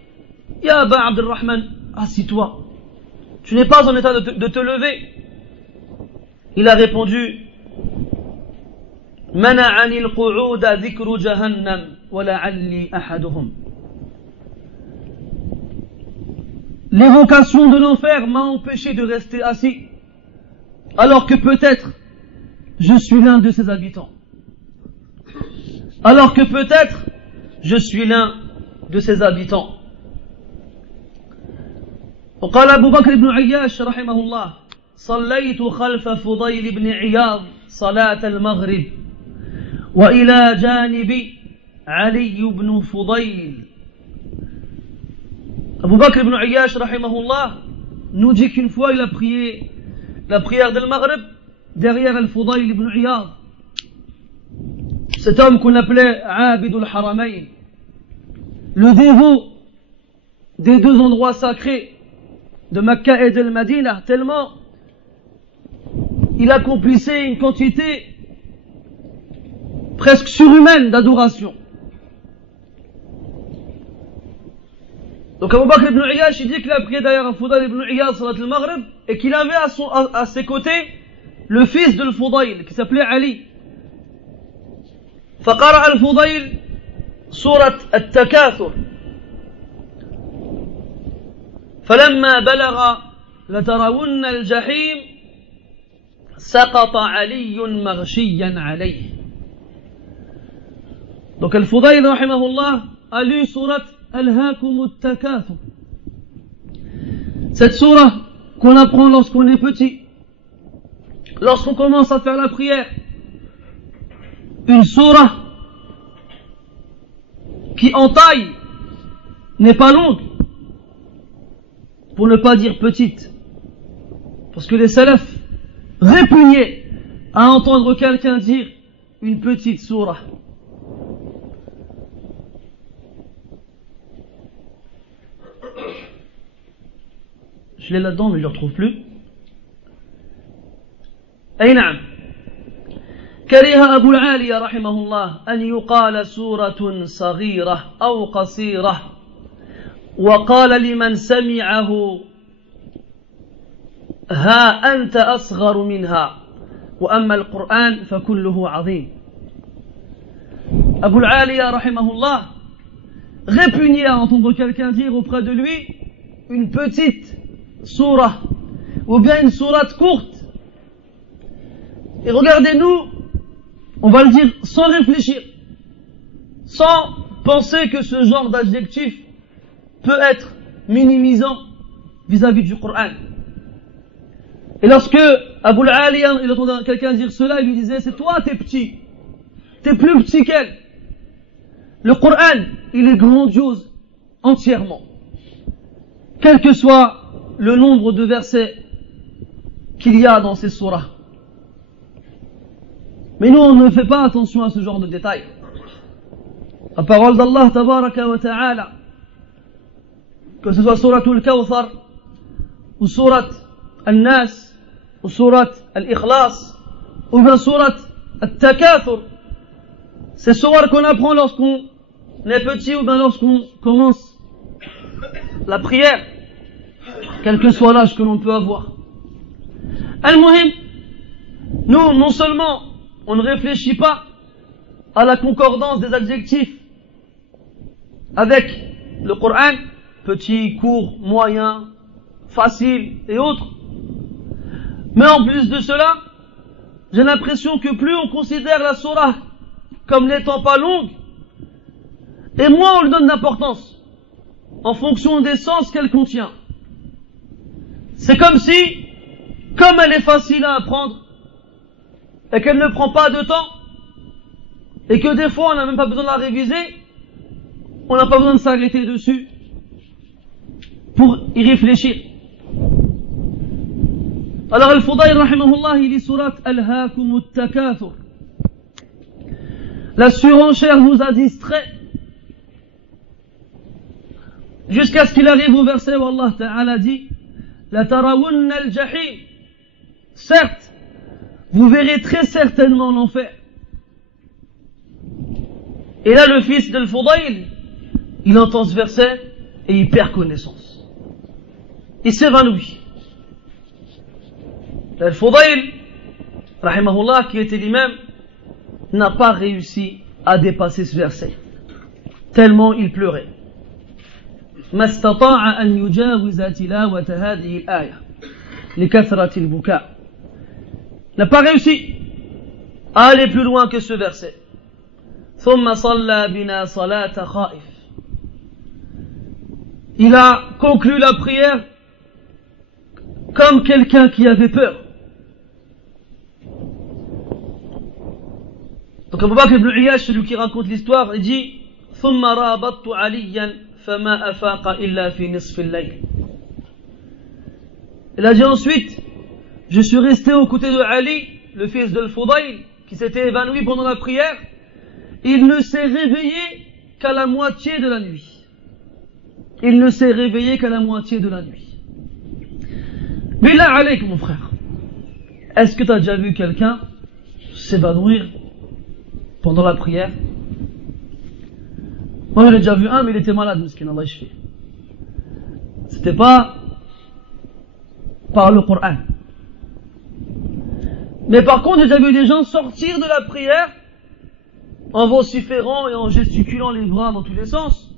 Ya Aba Abdurrahman, assis-toi, tu n'es pas en état de te lever. Il a répondu Mana'ani al-qu'uda dhikru jahannam wa la'alli ahaduhum. L'évocation de l'enfer m'a empêché de rester assis, alors que peut-être je suis l'un de ses habitants. Alors que peut-être je suis l'un de ses habitants. وقال أبو بكر بن عياش رحمه الله صليت خلف فضيل بن عياض صلاة المغرب وإلى جانبي علي بن فضيل. Abu Bakr ibn Ayyash rahimahullah nous dit qu'une fois il a prié la prière del Maghrib derrière Al-Fudayl ibn Iyad, cet homme qu'on appelait Abid al-Haramayn, le dévot des deux endroits sacrés de Mecca et de Medina, tellement il accomplissait une quantité presque surhumaine d'adoration. Donc Abu Bakr ibn Ayyash, il dit qu'il a prié derrière Al-Fudayl ibn Iyad salat al-Maghrib et qu'il avait à ses côtés le fils de Al-Fudayl qui s'appelait Ali. فقرأ الفضيل سورة التكاثر فلما بلغ لترون الجحيم سقط علي مغشيا عليه. Donc Al-Fudayl rahimahullah a lu surat Alhaakum at-Takathur. Cette sourate qu'on apprend lorsqu'on est petit, lorsqu'on commence à faire la prière, une sourate qui en taille n'est pas longue, pour ne pas dire petite, parce que les salafs répugnaient à entendre quelqu'un dire une petite sourate. Je l'ai là-dedans mais je ne le retrouve plus. أي نعم. كره أبو العالية رحمه الله أن يقال سورة صغيرة أو قصيرة، وقال لمن سمعه ها أنت أصغر منها وأما القرآن فكله عظيم. Abu al-Aliya rahimahullah répugnait à entendre quelqu'un dire auprès de lui une petite sourate ou bien une sourate courte. Et regardez-nous, on va le dire sans réfléchir, sans penser que ce genre d'adjectif peut être minimisant vis-à-vis du Coran. Et lorsque Abu al-Aliya il entendait quelqu'un dire cela, il lui disait c'est toi t'es petit, t'es plus petit qu'elle. Le Coran il est grandiose entièrement, quel que soit le nombre de versets qu'il y a dans ces sourates. Mais nous, on ne fait pas attention à ce genre de détails. La parole d'Allah, tabaraka wa ta'ala, que ce soit surat al-Kawthar, ou surat al-Nas, ou surat al-Ikhlas, ou bien surat al-Takathur, c'est surat qu'on apprend lorsqu'on est petit ou bien lorsqu'on commence la prière, quel que soit l'âge que l'on peut avoir. Al-Muhim, nous, non seulement on ne réfléchit pas à la concordance des adjectifs avec le Coran, petit, court, moyen, facile et autres, mais en plus de cela, j'ai l'impression que plus on considère la sourate comme n'étant pas longue, et moins on lui donne d'importance en fonction des sens qu'elle contient. C'est comme si, comme elle est facile à apprendre, et qu'elle ne prend pas de temps, et que des fois on n'a même pas besoin de la réviser, on n'a pas besoin de s'arrêter dessus pour y réfléchir. Alors Al-Fudayl rahimahullah il lit surat Alhaakum at-Takathur. La surenchère vous a distrait jusqu'à ce qu'il arrive au verset où Allah Ta'ala dit La tarawunna al-jahim. Certes, vous verrez très certainement l'enfer. Et là, le fils d'Al-Fudayl, il entend ce verset et il perd connaissance. Il s'évanouit. Al-Fudayl, rahimahullah, qui était l'imam, n'a pas réussi à dépasser ce verset, tellement il pleurait. ما استطاع أن يجاوز تلاوة هذه الآية لكثرة البكاء. N'a pas réussi à aller plus loin que ce verset. ثم صلى بنا صلاة خائف. Il a conclu la prière comme quelqu'un qui avait peur. Donc Abu Bakr ibn Uyaysh, celui qui raconte l'histoire, il dit ثم رابطت عليا فما أفاق إلا في نصف الليل. Il a dit ensuite, je suis resté aux côtés de Ali, le fils de Al-Fudayl, qui s'était évanoui pendant la prière. Il ne s'est réveillé qu'à la moitié de la nuit. Il ne s'est réveillé qu'à la moitié de la nuit. Billah alayk, mon frère. Est-ce que tu as déjà vu quelqu'un s'évanouir pendant la prière? Moi, j'en ai déjà vu un, mais il était malade, miskin, Allah yashfi. C'était pas par le Coran. Mais par contre, j'ai déjà vu des gens sortir de la prière en vociférant et en gesticulant les bras dans tous les sens.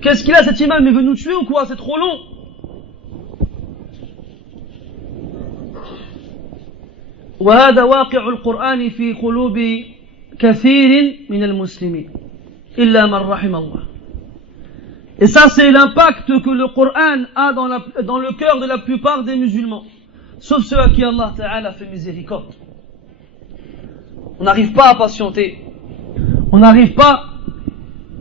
Qu'est-ce qu'il a, cet imam? Il veut nous tuer ou quoi? C'est trop long. وهذا واقع القرآن في قلوب كثير من المسلمين إلا من رحم الله. Et ça, c'est l'impact que le Coran a dans le cœur de la plupart des musulmans, sauf ceux à qui Allah Ta'ala fait miséricorde. On n'arrive pas à patienter, on n'arrive pas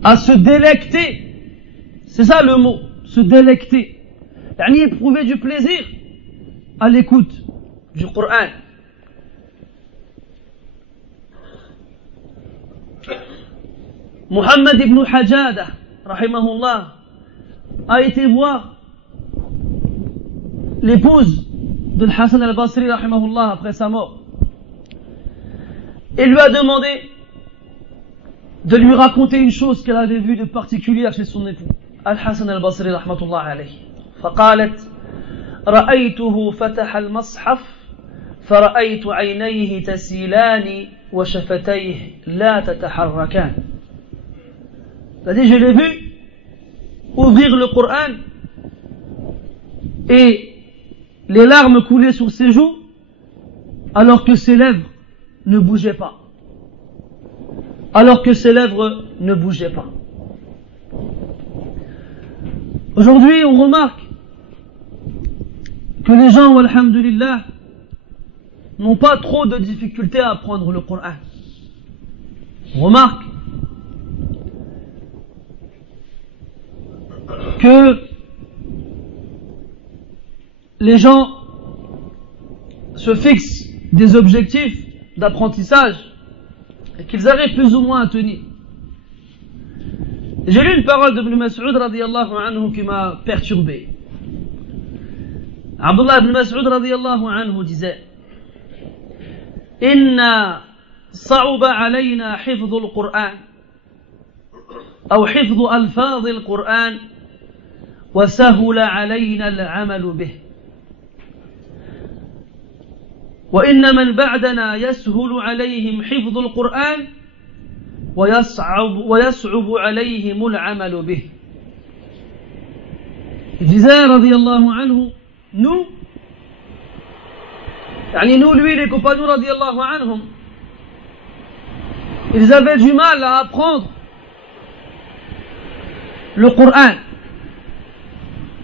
à se délecter, c'est ça le mot, se délecter, yani éprouver du plaisir à l'écoute du Coran. Muhammad ibn Hajjada, rahimahullah, a été voir l'épouse de Hassan al-Basri, rahimahullah, après sa mort. Et lui a demandé de lui raconter une chose qu'elle avait vue de particulière chez son époux, Al-Hassan al-Basri, rahmatullah alayhi. فقالت رأيته فتح المصحف فرأيت عينيه تسيلان وشفتيه لا تتحركان. C'est-à-dire, je l'ai vu ouvrir le Coran et les larmes coulaient sur ses joues alors que ses lèvres ne bougeaient pas. Alors que ses lèvres ne bougeaient pas. Aujourd'hui, on remarque que les gens, alhamdulillah, n'ont pas trop de difficultés à apprendre le Coran. On remarque que les gens se fixent des objectifs d'apprentissage et qu'ils arrivent plus ou moins à tenir. J'ai lu une parole d'Ibn Mas'ud radiyallahu anhu qui m'a perturbé. Abdullah ibn Mas'ud radiyallahu anhu disait: Inna صعب علينا حفظ القرآن أو حفظ ألفاظ القرآن وسهل علينا العمل به وإن من بعدنا يسهل عليهم حفظ القرآن ويصعب عليهم العمل به. Il disait رضي الله عنه, nous, lui les compagnons رضي الله عنهم, ils avaient du mal à apprendre le Coran,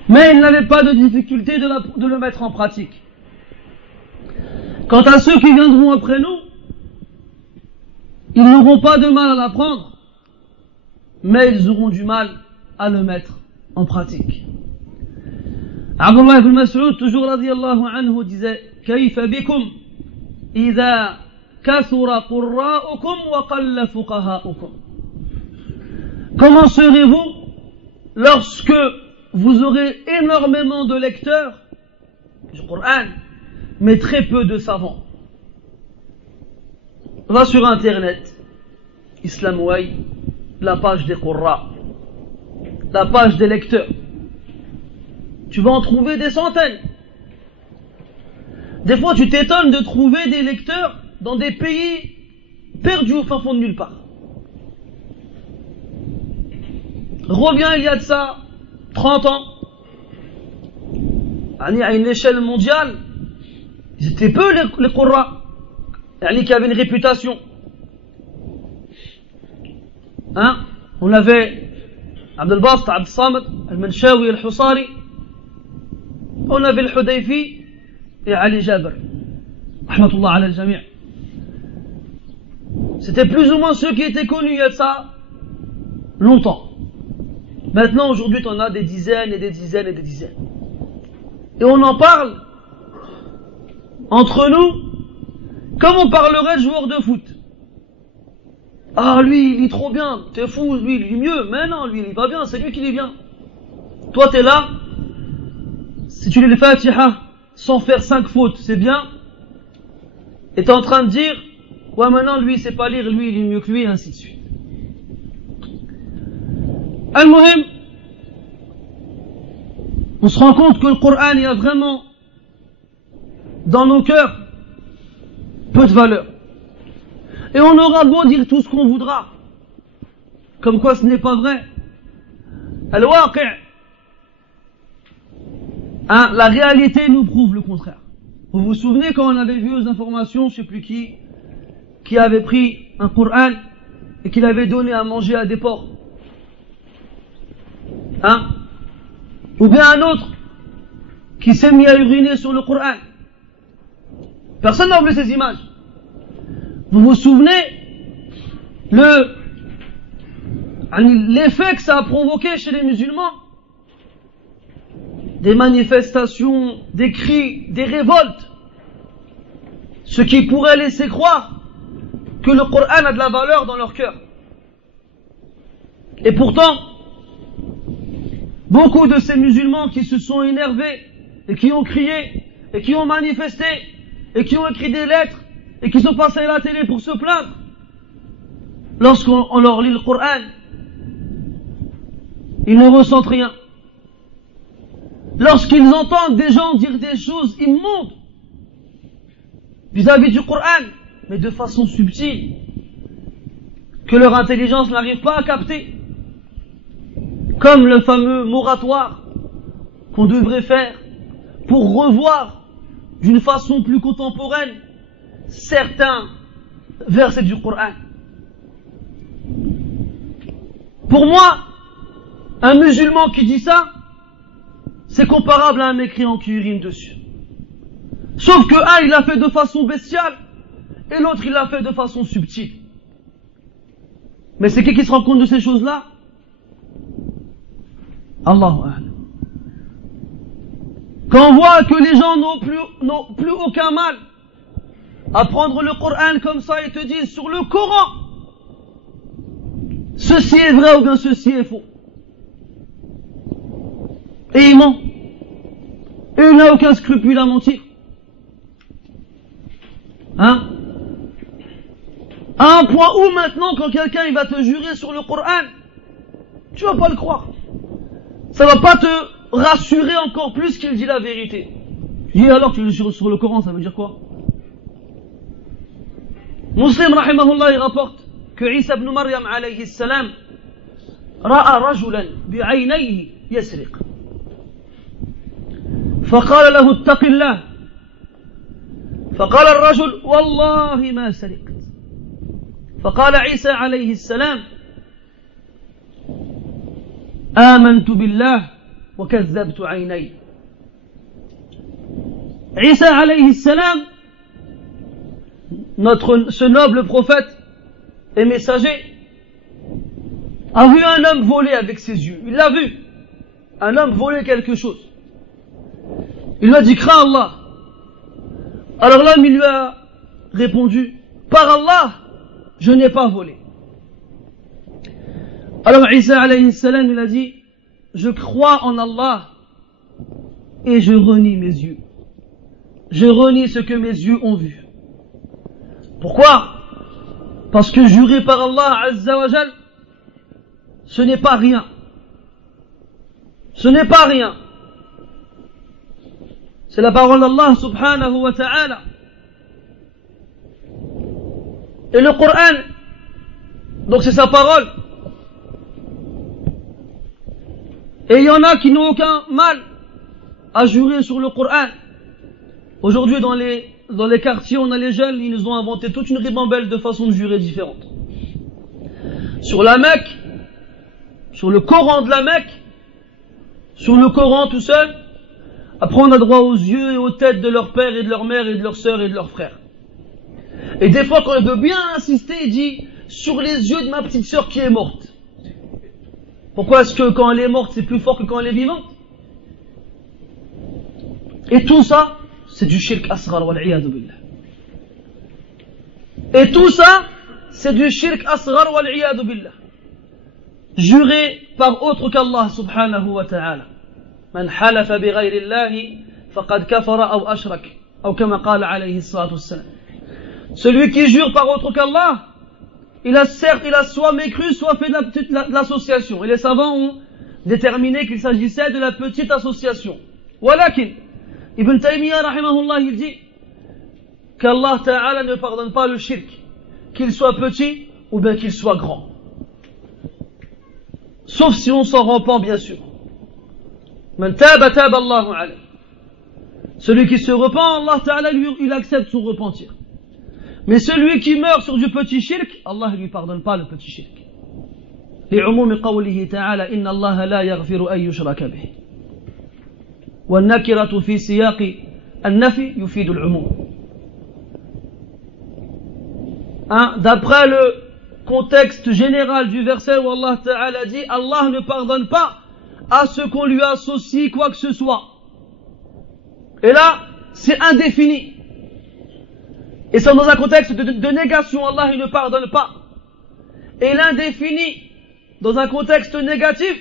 mais ils n'avaient pas de difficulté de le mettre en pratique. Quant à ceux qui viendront après nous, ils n'auront pas de mal à l'apprendre, mais ils auront du mal à le mettre en pratique. Abdullah ibn Mas'ud, toujours radiyallahu anhu, disait: Kayfa bikum idha kathura qurra'ukum wa qalla fuqaha'ukum. Comment serez-vous lorsque vous aurez énormément de lecteurs du Coran, mais très peu de savants? Va sur internet, Islamway, la page des Qurra, la page des lecteurs. Tu vas en trouver des centaines. Des fois, tu t'étonnes de trouver des lecteurs dans des pays perdus au fin fond de nulle part. Reviens il y a de ça 30 ans, à une échelle mondiale, ils étaient peu les Qurra, qui avaient une réputation. On avait Abd al-Basit, Abd al-Samad, al-Manshawi, al-Husari. On avait le Hudayfi et Ali Jabr. Rahmatullah ala al-Jami'. C'était plus ou moins ceux qui étaient connus il y a de ça longtemps. Maintenant, aujourd'hui, on a des dizaines et des dizaines et des dizaines. Et on en parle entre nous comme on parlerait de joueurs de foot. Ah, lui, il est trop bien, t'es fou, lui, il est mieux. Mais non, lui, il est pas bien, c'est lui qui est bien. Toi, t'es là, si tu lis le Fatiha sans faire 5 fautes, c'est bien. Et t'es en train de dire, ouais, maintenant, lui, il sait pas lire, lui, il est mieux que lui, et ainsi de suite. Al-Muhim, on se rend compte que le Coran, il y a vraiment, dans nos cœurs, peu de valeur. Et on aura beau dire tout ce qu'on voudra, comme quoi ce n'est pas vrai. Al-Waqi', hein, la réalité nous prouve le contraire. Vous vous souvenez quand on avait vu aux informations, je sais plus qui avait pris un Coran et qui l'avait donné à manger à des porcs, hein? Ou bien un autre qui s'est mis à uriner sur le Coran. Personne n'a oublié ces images. Vous vous souvenez l'effet que ça a provoqué chez les musulmans? Des manifestations, des cris, des révoltes. Ce qui pourrait laisser croire que le Coran a de la valeur dans leur cœur. Et pourtant, beaucoup de ces musulmans qui se sont énervés et qui ont crié et qui ont manifesté et qui ont écrit des lettres et qui sont passés à la télé pour se plaindre, lorsqu'on leur lit le Coran, ils ne ressentent rien. Lorsqu'ils entendent des gens dire des choses immondes vis-à-vis du Coran, mais de façon subtile, que leur intelligence n'arrive pas à capter, comme le fameux moratoire qu'on devrait faire pour revoir d'une façon plus contemporaine certains versets du Coran. Pour moi, un musulman qui dit ça, c'est comparable à un mécréant qui urine dessus. Sauf que un, il l'a fait de façon bestiale, et l'autre, il l'a fait de façon subtile. Mais c'est qui se rend compte de ces choses-là? Allahu A'lam. Quand on voit que les gens n'ont plus aucun mal à prendre le Coran comme ça et te disent sur le Coran, ceci est vrai ou bien ceci est faux. Et il ment. Et il n'a aucun scrupule à mentir. Hein? À un point où maintenant, quand quelqu'un il va te jurer sur le Coran, tu vas pas le croire. Ça va pas te rassurer encore plus qu'il dit la vérité. Je dis alors tu le jures sur le Coran, ça veut dire quoi? Muslim rahimahullah il rapporte que Isa ibn Maryam alayhi salam ra'a rajulan bi'aynayhi yasriq. فقال له اتق الله فقال الرجل والله ما سرقت فقال عيسى عليه السلام آمنت بالله وكذبت عيني. Isa alayhi salam, ce noble prophète et messager, a vu un homme voler avec ses yeux. Il l'a vu. Un homme voler quelque chose. Il lui a dit, crains Allah. Alors l'homme, il lui a répondu, par Allah, je n'ai pas volé. Alors Isa alayhi salam, il a dit, je crois en Allah et je renie mes yeux. Je renie ce que mes yeux ont vu. Pourquoi? Parce que jurer par Allah Azza wa Jal, ce n'est pas rien. Ce n'est pas rien. C'est la parole d'Allah subhanahu wa ta'ala. Et le Coran, donc c'est sa parole. Et il y en a qui n'ont aucun mal à jurer sur le Coran. Aujourd'hui, dans les quartiers, on a les jeunes, ils nous ont inventé toute une ribambelle de façons de jurer différentes. Sur la Mecque, sur le Coran de la Mecque, sur le Coran tout seul. Après, on a droit aux yeux et aux têtes de leur père et de leur mère et de leurs sœurs et de leurs frères. Et des fois, quand il veut bien insister, il dit sur les yeux de ma petite sœur qui est morte. Pourquoi est-ce que quand elle est morte, c'est plus fort que quand elle est vivante? Et tout ça, c'est du shirk asghar wal iyadu billah. Et tout ça, c'est du shirk asghar wal iyadu billah. Jurer par autre qu'Allah subhanahu wa ta'ala. Man halafa bi ghayri Allahi faqad kafara aw ashrak. Ou kama qala alayhi salatu wassalam. Celui qui jure par autre qu'Allah, il a soit mécru, soit fait de l'association. Et les savants ont déterminé qu'il s'agissait de la petite association. Walakin, Ibn Taymiyyah rahimahullah, il dit qu'Allah Ta'ala ne pardonne pas le shirk, qu'il soit petit ou bien qu'il soit grand. Sauf si on s'en repent, bien sûr. Man taba taba Allahu alayh. Celui qui se repent, Allah Ta'ala il accepte son repentir. Mais celui qui meurt sur du petit shirk, Allah ne lui pardonne pas le petit shirk. لعموم قوله تعالى إن الله لا يغفر أن يشرك به والنكرة في سياق النفي يفيد العموم. D'après le contexte général du verset où Allah Ta'ala dit Allah ne pardonne pas à ce qu'on lui associe quoi que ce soit. Et là, c'est indéfini. Et c'est dans un contexte de négation, Allah il ne pardonne pas. Et l'indéfini, dans un contexte négatif,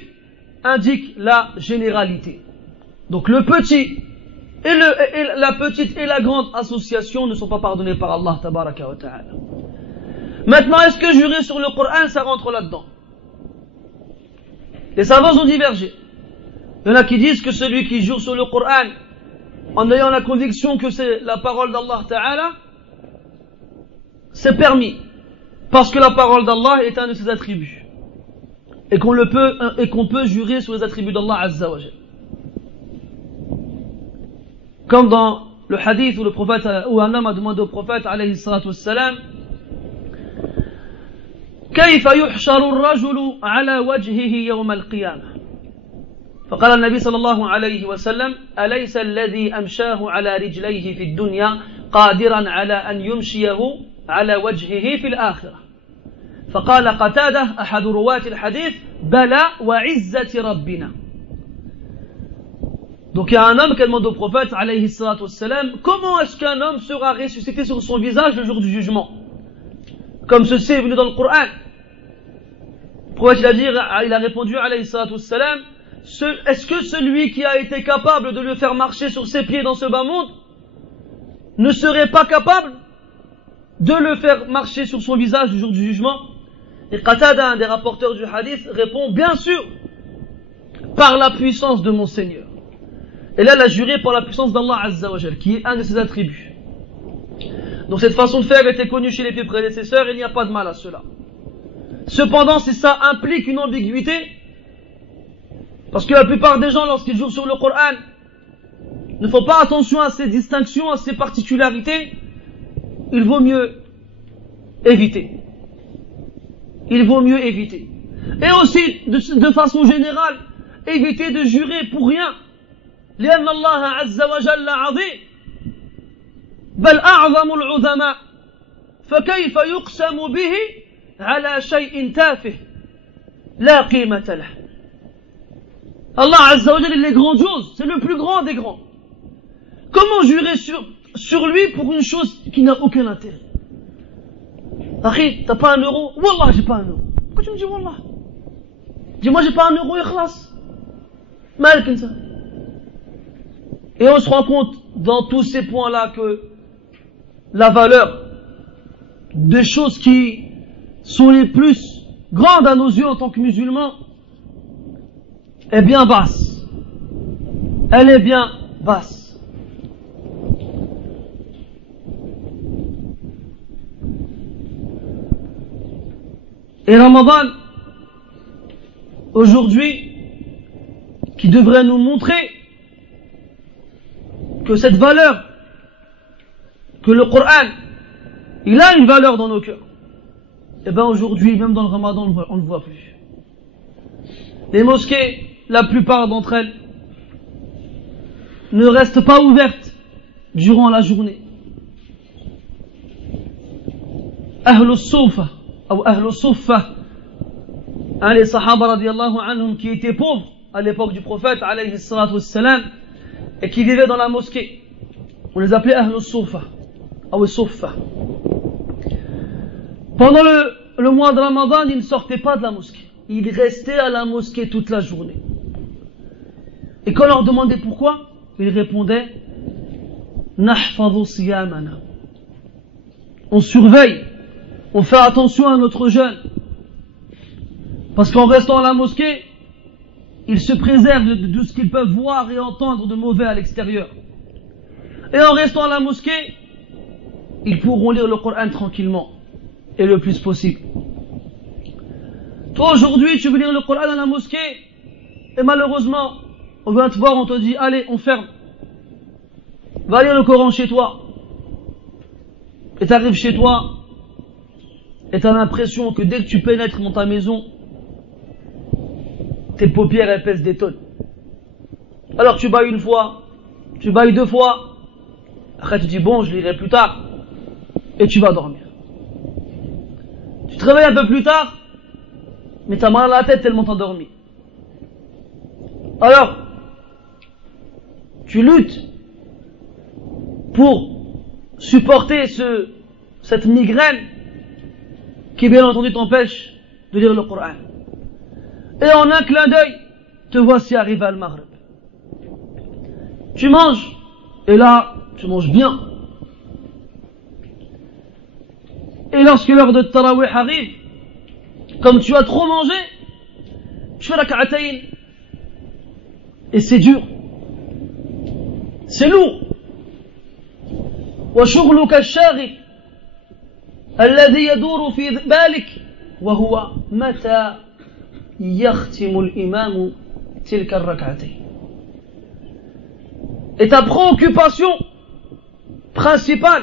indique la généralité. Donc le petit la petite et la grande association ne sont pas pardonnés par Allah tabaraka wa ta'ala. Maintenant, est-ce que jurer sur le Coran, ça rentre là-dedans? Les savants ont divergé. Il y en a qui disent que celui qui jure sur le Coran en ayant la conviction que c'est la parole d'Allah Ta'ala, c'est permis, parce que la parole d'Allah est un de ses attributs, et qu'on peut jurer sur les attributs d'Allah Azza wa Jal. Comme dans le hadith où le prophète, où un homme a demandé au prophète alayhi salatu wassalam, كيف يحشر الرجل على وجهه يوم القيامة؟ فقال النبي صلى الله عليه وسلم أليس الذي أمشاه على رجليه في الدنيا قادرا على أن يمشيه على وجهه في الآخرة؟ فقال قتادة أحد رواة الحديث بلى وعزة ربنا. Donc il y a un homme qui demande au prophète alayhi salatu wassalam, comment est-ce qu'un homme sera ressuscité sur son visage le jour du jugement? Comme ceci est venu dans le Coran. Le prophète il a répondu alayhi salatu wassalam, est-ce que celui qui a été capable de le faire marcher sur ses pieds dans ce bas monde ne serait pas capable de le faire marcher sur son visage le jour du jugement? Et Qatada, un des rapporteurs du hadith, répond bien sûr, par la puissance de mon Seigneur. Et là, il a juré par la puissance d'Allah Azza wa Jal, qui est un de ses attributs. Donc cette façon de faire était connue chez les pieux prédécesseurs, et il n'y a pas de mal à cela. Cependant, si ça implique une ambiguïté, parce que la plupart des gens, lorsqu'ils jurent sur le Coran, ne font pas attention à ces distinctions, à ces particularités, il vaut mieux éviter. Il vaut mieux éviter. Et aussi, de façon générale, éviter de jurer pour rien. لأن الله عز وجل عظيم بل أعظم العظماء فكيف يقسم به على شيء تافه لا قيمة له. Allah Azza wa Jalla, il est grandiose, c'est le plus grand des grands. Comment jurer sur lui pour une chose qui n'a aucun intérêt? Akhi, t'as pas un euro? Wallah, j'ai pas un euro. Pourquoi tu me dis Wallah? Dis-moi, j'ai pas un euro, ikhlas. Mal comme ça. Et on se rend compte dans tous ces points-là que la valeur des choses qui sont les plus grandes à nos yeux en tant que musulmans est bien basse. Elle est bien basse. Et Ramadan, aujourd'hui, qui devrait nous montrer que cette valeur, que le Coran, il a une valeur dans nos cœurs. Et bien aujourd'hui, même dans le Ramadan, on ne le voit plus. Les mosquées, la plupart d'entre elles, ne restent pas ouvertes durant la journée. Ahlus Soufa, ou Ahlus Soufa, les Sahaba radiallahu anhum qui étaient pauvres à l'époque du prophète alayhi salatu wassalam et qui vivaient dans la mosquée. On les appelait Ahlus Soufa, ou Soufa. Pendant le mois de Ramadan, ils ne sortaient pas de la mosquée. Ils restaient à la mosquée toute la journée. Et quand on leur demandait pourquoi, ils répondaient Nahfadhu siyamana. On surveille, on fait attention à notre jeûne. Parce qu'en restant à la mosquée, ils se préservent de ce qu'ils peuvent voir et entendre de mauvais à l'extérieur. Et en restant à la mosquée, ils pourront lire le Coran tranquillement et le plus possible. Toi aujourd'hui, tu veux lire le Coran dans la mosquée et malheureusement, on vient te voir, on te dit allez, on ferme. Va lire le Coran chez toi. Et tu arrives chez toi et tu as l'impression que dès que tu pénètres dans ta maison, tes paupières elles pèsent des tonnes. Alors tu bailles une fois, tu bailles deux fois, après tu dis bon, je lirai plus tard, et tu vas dormir. Tu te réveilles un peu plus tard, mais t'as mal à la tête tellement t'as dormi. Alors, tu luttes pour supporter cette migraine qui bien entendu t'empêche de lire le Coran. Et en un clin d'œil, te voici arrivé à Al-Maghrib. Tu manges, et là, tu manges bien. Et lorsque l'heure de Tarawih arrive, comme tu as trop mangé, tu fais la rak'atayn. Et c'est dur. C'est lourd. وشغلك الشاغل الذي يدور في بالك وهو متى يختم الإمام تلك الركعتين. Et ta préoccupation principale,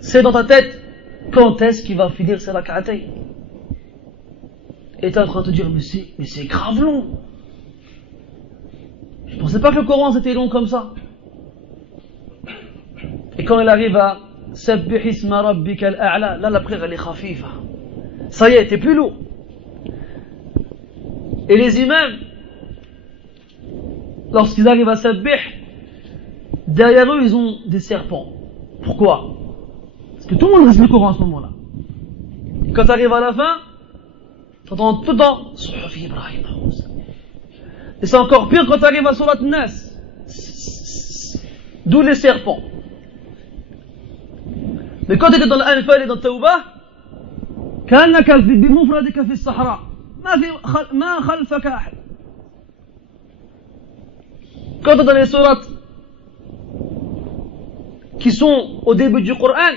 c'est dans ta tête, quand est-ce qu'il va finir ces rak'atayn? Et tu es en train de te dire, mais c'est grave long. Je pensais pas que le Coran c'était long comme ça. Et quand il arrive à Sabbih isma rabbika al-a'la, là la prière elle est khafifa. Ça y est, t'es plus lourd. Et les imams, lorsqu'ils arrivent à Sabbih, derrière eux ils ont des serpents. Pourquoi? Parce que tout le monde reste le Coran à ce moment-là. Et quand tu arrives à la fin, tu entends tout le temps Suhuf Ibrahim. Et c'est encore pire quand tu arrives à Surat Nas. D'où les serpents. Mais quand tu étais dans l'Anfal et dans Tawbah, كأنك بمفردك في الصحراء ما خلفك أحد. Quand tu es dans les sourates qui sont au début du Coran,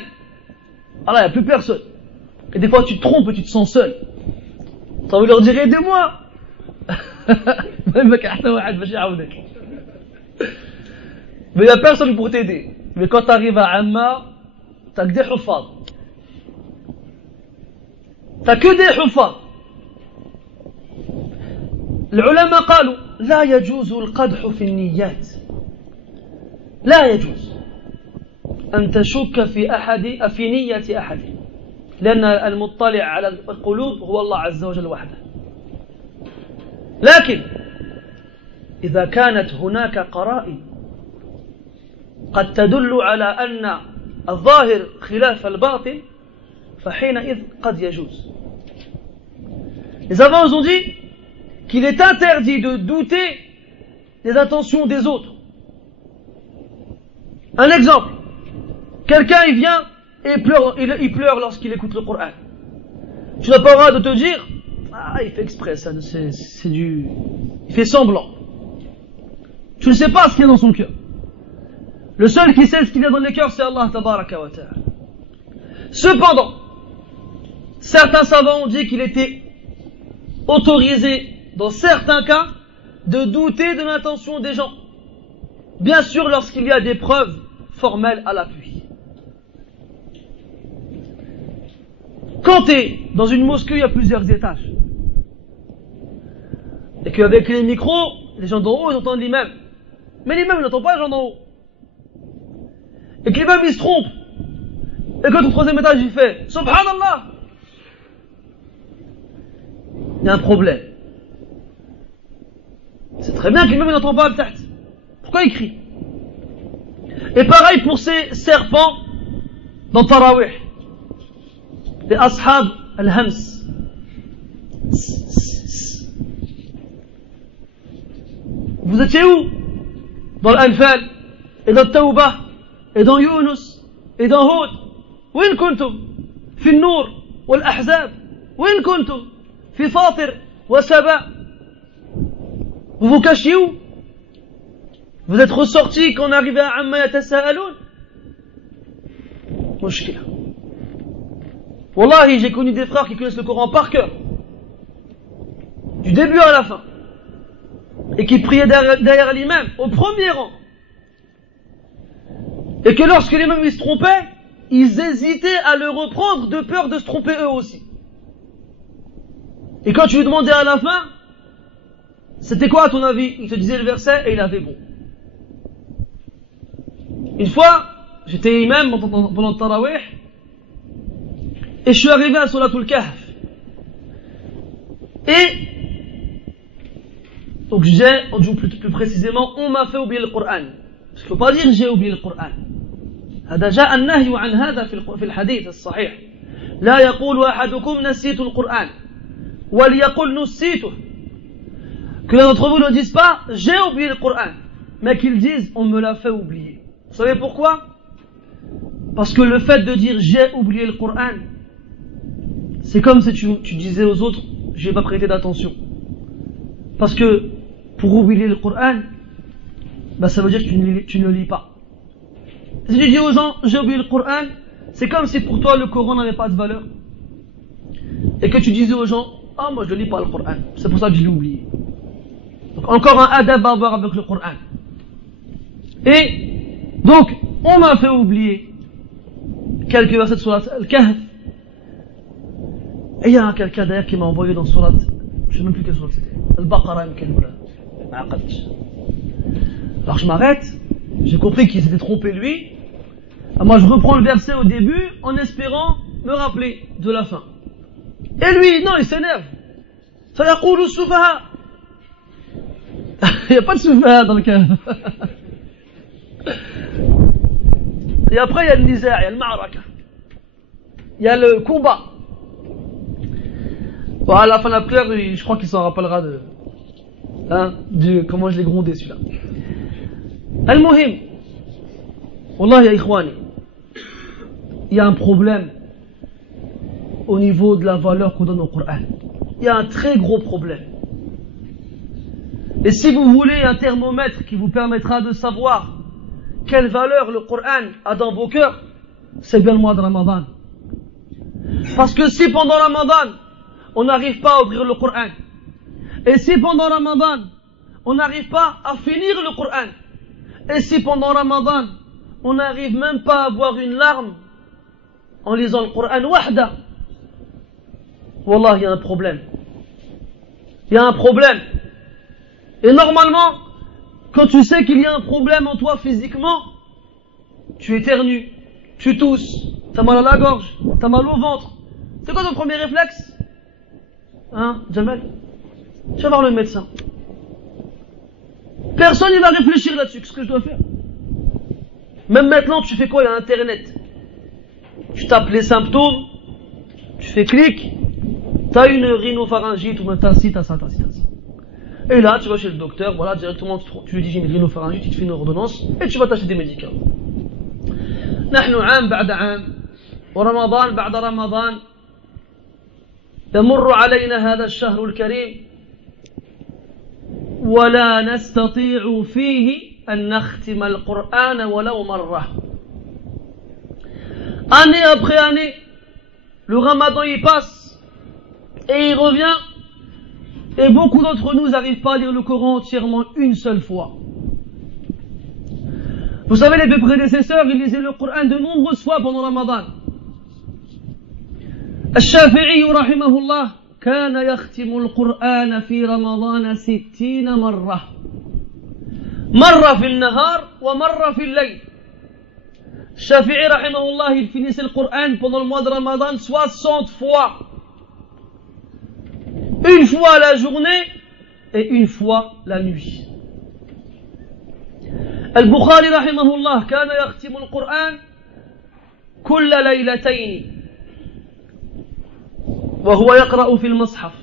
alors il n'y a plus personne. Et des fois tu te trompes et tu te sens seul. Tu as envie de leur dire aidez-moi. Mais il n'y a personne pour t'aider. Mais quand tu arrives à Amma, tu n'as que des huffaz. Tu n'as que des huffaz. العلماء قالوا لا يجوز القدح في النيات. لا يجوز أن تشك في نية أحد. لأن المطلع على القلوب هو الله عز وجل وحده. لكن إذا كانت هناك قرائن قد تدل على أن الظاهر خلاف الباطن فحينئذ قد يجوز. Les savants ont dit qu'il est interdit de douter des intentions des autres. Un exemple, quelqu'un il vient et il pleure lorsqu'il écoute le Coran. Tu n'as pas le droit de te dire ah il fait exprès, ça c'est du, il fait semblant. Tu ne sais pas ce qu'il y a dans son cœur. Le seul qui sait ce qu'il y a dans les cœurs, c'est Allah tabaraka wa ta'ala. Cependant, certains savants ont dit qu'il était autorisé, dans certains cas, de douter de l'intention des gens. Bien sûr, lorsqu'il y a des preuves formelles à l'appui. Quand tu es dans une mosquée, il y a plusieurs étages. et qu'avec les micros, les gens d'en haut ils entendent l'imam. Mais l'imam il n'entend pas les gens d'en haut. Et que l'imam il se trompe. Et quand au troisième étage il fait Subhanallah, il y a un problème. C'est très bien que l'imam il n'entend pas le taht. Pourquoi il crie? Et pareil pour ces serpents dans Tarawih. Les ashab al-hams. Vous étiez où? Dans l'Anfal, et dans Tawbah, et dans Yunus, et dans Hud. Où كنتم? في النور والأحزاب. وين كنتم? في فاطر وسبأ. Vous vous cachiez où? Vous êtes ressortis quand on arrivait à Amma Yatasa'aloun? Mushkila. Wallahi, j'ai connu des frères qui connaissent le Coran par cœur. Du début à la fin. Et qui priaient derrière l'imam, au premier rang. Et que lorsque l'imam il se trompait, ils hésitaient à le reprendre de peur de se tromper eux aussi. Et quand tu lui demandais à la fin, c'était quoi à ton avis? Il te disait le verset et il avait bon. Une fois, j'étais imam pendant le Tarawih, et je suis arrivé à Salatul Kahf. Et donc plus précisément, on m'a fait oublier le Coran. Parce qu'il ne faut pas dire j'ai oublié le Coran. هذا جاء النهي عن هذا في الحديث الصحيح. لا يقول أحدكم نسيت القرآن وليقل نسيته. Que l'un d'entre vous ne dise pas j'ai oublié le Coran, mais qu'ils disent on me l'a fait oublier. Vous savez pourquoi? Parce que le fait de dire j'ai oublié le Coran, c'est comme si tu disais aux autres j'ai pas prêté d'attention. Parce que pour oublier le Coran, bah ça veut dire que tu ne le lis pas. Si tu dis aux gens j'ai oublié le Coran, c'est comme si pour toi le Coran n'avait pas de valeur. Et que tu disais aux gens ah moi je ne lis pas le Coran, c'est pour ça que je l'ai oublié. Donc encore un adab à avoir avec le Coran. Et donc on m'a fait oublier quelques versets de Surat Al-Kahf. Et il y a quelqu'un d'ailleurs qui m'a envoyé dans Surat, je ne sais même plus quelle Surat c'était, Al-Baqarah. Alors je m'arrête, j'ai compris qu'il s'était trompé lui. Alors moi je reprends le verset au début en espérant me rappeler de la fin. Et lui, non, il s'énerve. فَيَقُولُ السُّفَهَاءُ. Il n'y a pas de soufaha dans le cas. Et après il y a le niza', il y a le ma'raka. Il y a le combat. Bon, à la fin de la prière, je crois qu'il s'en rappellera de comment je l'ai grondé celui-là. Al-Muhim. Wallah ya ikhwani. Il y a un problème au niveau de la valeur qu'on donne au Coran. Il y a un très gros problème. Et si vous voulez un thermomètre qui vous permettra de savoir quelle valeur le Coran a dans vos cœurs, c'est bien le mois de Ramadan. Parce que si pendant Ramadan, on n'arrive pas à ouvrir le Coran, et si pendant Ramadan, on n'arrive pas à finir le Coran, et si pendant Ramadan, on n'arrive même pas à avoir une larme en lisant le Coran wahda, wallah, il y a un problème. Il y a un problème. Et normalement, quand tu sais qu'il y a un problème en toi physiquement, tu éternues, tu tousses, t'as mal à la gorge, t'as mal au ventre. C'est quoi ton premier réflexe? Hein, Jamel? Je vais voir le médecin. Personne ne va réfléchir là-dessus. Qu'est-ce que je dois faire? Même maintenant, tu fais quoi? Il y a Internet. Tu tapes les symptômes, tu fais clic, t'as une rhinopharyngite, ou même t'as ci, t'as ça. Et là, tu vas chez le docteur, voilà, directement, tu lui dis j'ai une rhinopharyngite, il te fait une ordonnance, et tu vas t'acheter des médicaments. نحن عام بعد عام ورمضان بعد رمضان يمر علينا هذا الشهر الكريم ولا نستطيع فيه أن نختم القرآن ولو مرة. Année après année, le Ramadan y passe et il revient, et beaucoup d'entre nous n'arrivent pas à lire le Coran entièrement une seule fois. Vous savez, les deux prédécesseurs, ils lisaient le Coran de nombreuses fois pendant le Ramadan. Al-Shafi'i, rahimahullah, كان يختم القرآن في رمضان 60 مرة مرة في النهار ومرة في الليل. Shafi'i rahimahullah, il finissait le Coran pendant le mois de Ramadan 60 fois. Une fois la journée et une fois la nuit. Al-Bukhari rahimahullah كان يختم القرآن كل ليلتين وهو يقرأ في المصحف،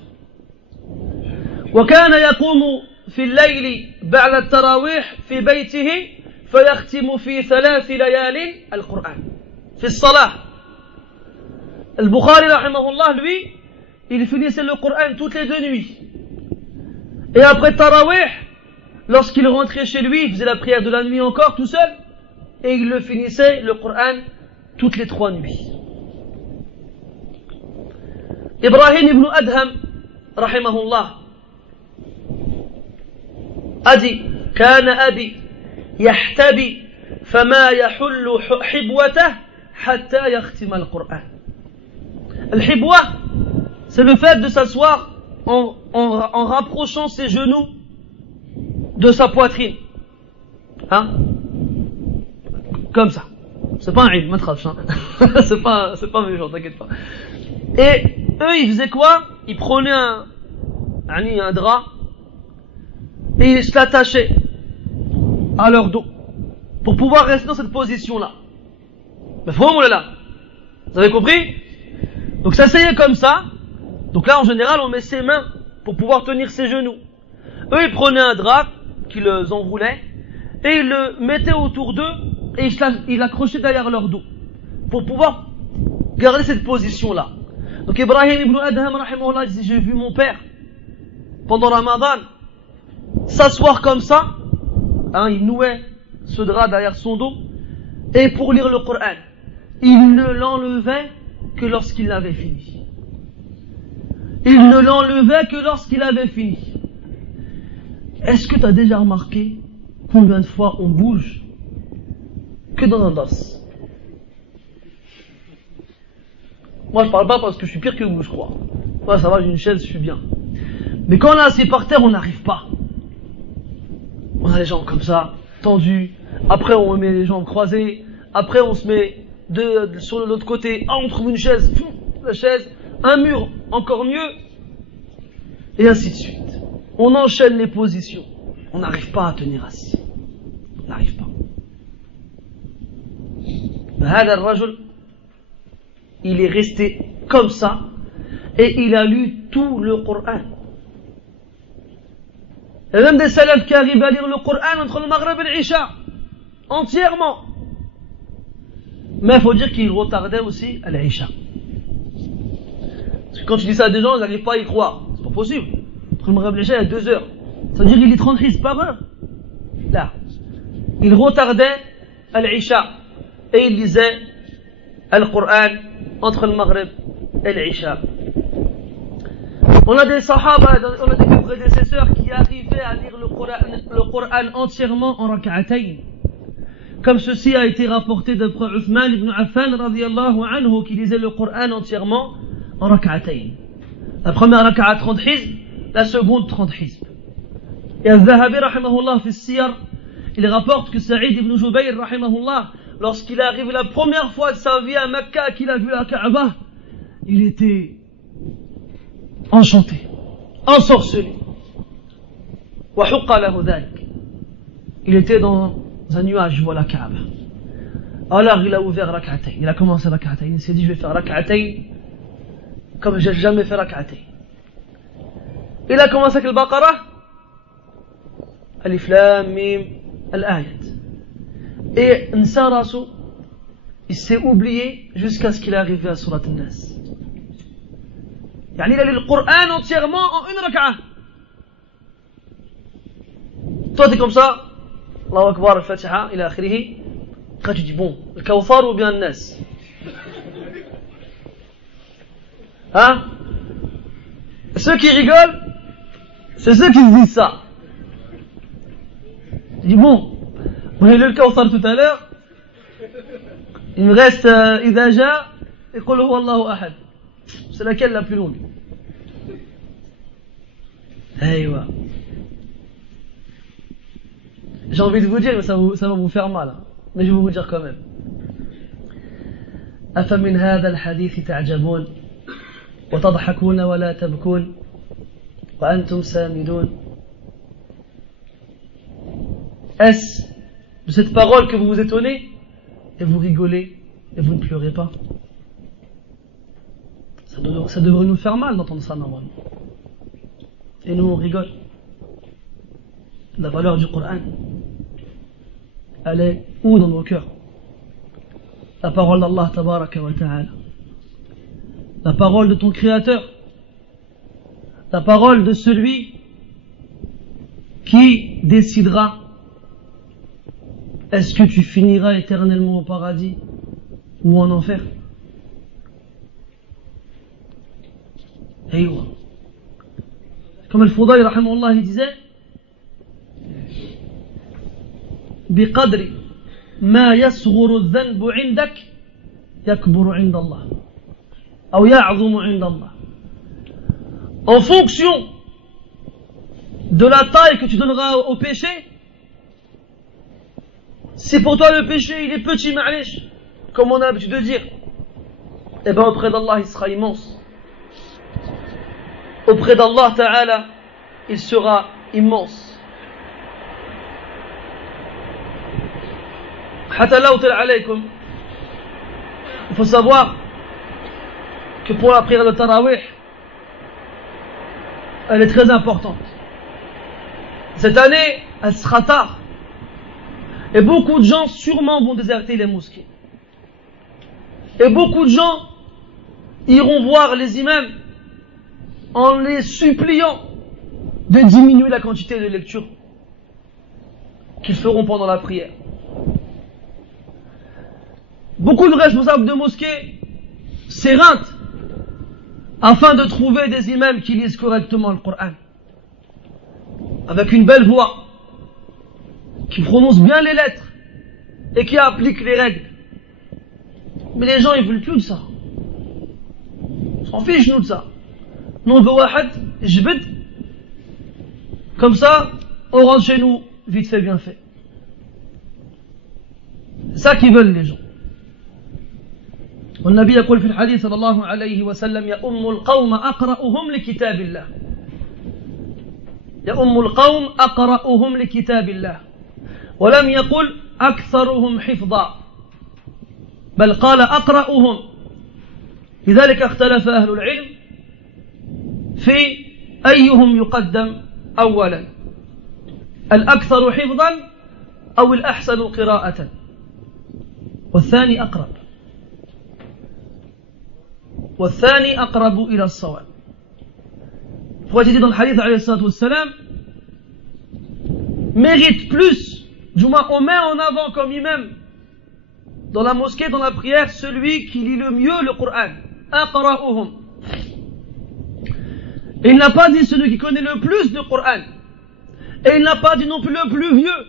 وكان يقوم في الليل بعد التراويح في بيته فيختم في 3 ليال القرآن في الصلاة. Al-Bukhari rahimahullah, lui, il finissait le Coran toutes les 2 nuits. Et après Tarawih, lorsqu'il rentrait chez lui, il faisait la prière de la nuit encore tout seul, et il le finissait le Coran toutes les 3 nuits. Ibrahim ibn Adham rahimahullah a dit: كان أبي يحتبي فما يحل حبوته حتى يختم القرآن. الحبوة, c'est le fait de s'asseoir en rapprochant ses genoux de sa poitrine. Hein? Comme ça. C'est pas un ilm, hein? c'est pas méchant, t'inquiète pas. Et eux, ils faisaient quoi? Ils prenaient un drap et ils se l'attachaient à leur dos pour pouvoir rester dans cette position-là. Mais faut là. Vous avez compris? Donc s'asseyaient comme ça. Donc là, en général, on met ses mains pour pouvoir tenir ses genoux. Eux, ils prenaient un drap qu'ils enroulaient et ils le mettaient autour d'eux et ils l'accrochaient derrière leur dos pour pouvoir garder cette position-là. Donc Ibrahim ibn Adham rahimahullah dit: j'ai vu mon père pendant Ramadan s'asseoir comme ça, il nouait ce drap derrière son dos, et pour lire le Coran, il ne l'enlevait que lorsqu'il l'avait fini. Il ne l'enlevait que lorsqu'il avait fini. Est-ce que tu as déjà remarqué combien de fois on bouge que dans un dos? Moi je parle pas parce que je suis pire que vous, je crois. Moi ça va, j'ai une chaise, je suis bien. Mais quand on est assis par terre, on n'arrive pas. On a les jambes comme ça, tendues. Après on met les jambes croisées. Après on se met sur l'autre côté. On trouve une chaise, la chaise, un mur, encore mieux. Et ainsi de suite. On enchaîne les positions. On n'arrive pas à tenir assis. On n'arrive pas. هذا الرجل, il est resté comme ça et il a lu tout le Coran. Il y a même des salafs qui arrivent à lire le Coran entre le Maghreb et l'Isha entièrement. Mais il faut dire qu'il retardait aussi à l'Isha. Parce que quand tu dis ça à des gens, ils n'arrivent pas à y croire. C'est pas possible. Entre le Maghreb et l'Isha, il y a 2 heures. Ça veut dire qu'il lit 30 hizb par heure. Là. Il retardait à l'Isha et il lisait le Coran entre le Maghreb et l'Isha. On a des sahaba, on a des prédécesseurs qui arrivaient à lire le Coran entièrement en rak'atayn. Comme ceci a été rapporté d'après Uthman ibn Affan radiyallahu anhu, qui lisait le Coran entièrement en rak'atayn. La première rak'a 30 hizb, la seconde 30 hizb. Et Al-Zahabi rahimahullah fi Siyar, il rapporte que Saïd ibn Jubayr rahimahullah, lorsqu'il est arrivé la première fois de sa vie à Mecca, qu'il a vu la Kaaba, il était enchanté, ensorcelé. Il était dans un nuage, je vois la Kaaba. Alors il a ouvert rak'atayn, il a commencé rak'atayn, il s'est dit: je vais faire rak'atayn comme j'ai jamais fait rak'atayn. Il a commencé avec le Baqarah, Alif Lam Mim, Al-Ayat. Et Nsarasu, il s'est oublié jusqu'à ce qu'il est arrivé à Surat An-Nas. Yani il a lu le Coran entièrement en une rak'a. Toi t'es comme ça, Allahu Akbar, Al-Fatiha, ila akhirih. Quand tu dis bon, le Kawthar ou bien An-Nas? Hein? Ceux qui rigolent, c'est ceux qui se disent ça. Tu dis bon, on a lu le Kawthar tout à l'heure, il me reste Idha Ja et Qul Huwa Allahu Ahad. C'est laquelle la plus longue? Aïwa. J'ai envie de vous dire, mais ça va vous faire mal. Mais je vais vous dire quand même. أفمن هذا الحديث تعجبون وتضحكون ولا تبكون وأنتم سامدون. Est-ce de cette parole que vous vous étonnez et vous rigolez et vous ne pleurez pas? Ça devrait nous faire mal d'entendre ça normalement. Et nous on rigole. La valeur du Coran, elle est où dans nos cœurs? La parole d'Allah tabaraka wa ta'ala, la parole de ton Créateur, la parole de celui qui décidera est-ce que tu finiras éternellement au paradis ou en enfer. Aïwa. Comme Al-Fudayl rahimahullah il disait, بقدر ما يصغر الذنب عندك يكبر عند الله أو يعظم عند الله. En fonction de la taille que tu donneras au péché, si pour toi le péché il est petit, ma'alish, comme on a l'habitude de dire, et bien auprès d'Allah il sera immense. Auprès d'Allah Ta'ala il sera immense. Il faut savoir que pour la prière de Tarawih, elle est très importante. Cette année, elle sera tard. Et beaucoup de gens sûrement vont déserter les mosquées. Et beaucoup de gens iront voir les imams en les suppliant de diminuer la quantité de lecture qu'ils feront pendant la prière. Beaucoup de responsables de mosquées s'éreintent afin de trouver des imams qui lisent correctement le Coran, avec une belle voix, qui prononcent bien les lettres et qui appliquent les règles. Mais les gens ils veulent plus de ça. On s'en fiche nous de ça. Nous on veut wahad, jbed. Comme ça, on rentre chez nous vite fait bien fait. C'est ça qu'ils veulent les gens. والنبي يقول في الحديث صلى الله عليه وسلم يؤم القوم أقرأهم لكتاب الله. يؤم القوم أقرأهم لكتاب الله. ولم يقل أكثرهم حفظا بل قال أقرأهم. لذلك اختلف أهل العلم في أيهم يقدم أولا، الأكثر حفظا أو الأحسن قراءة، والثاني أقرب والثاني أقرب إلى الصواب. Pourquoi il dit dans le hadith alayhi salatu wassalam, mérite plus, du moins on met en avant comme imam dans la mosquée, dans la prière, celui qui lit le mieux le Coran. Aqra'uhum. Et il n'a pas dit celui qui connaît le plus le Coran. Et il n'a pas dit non plus le plus vieux.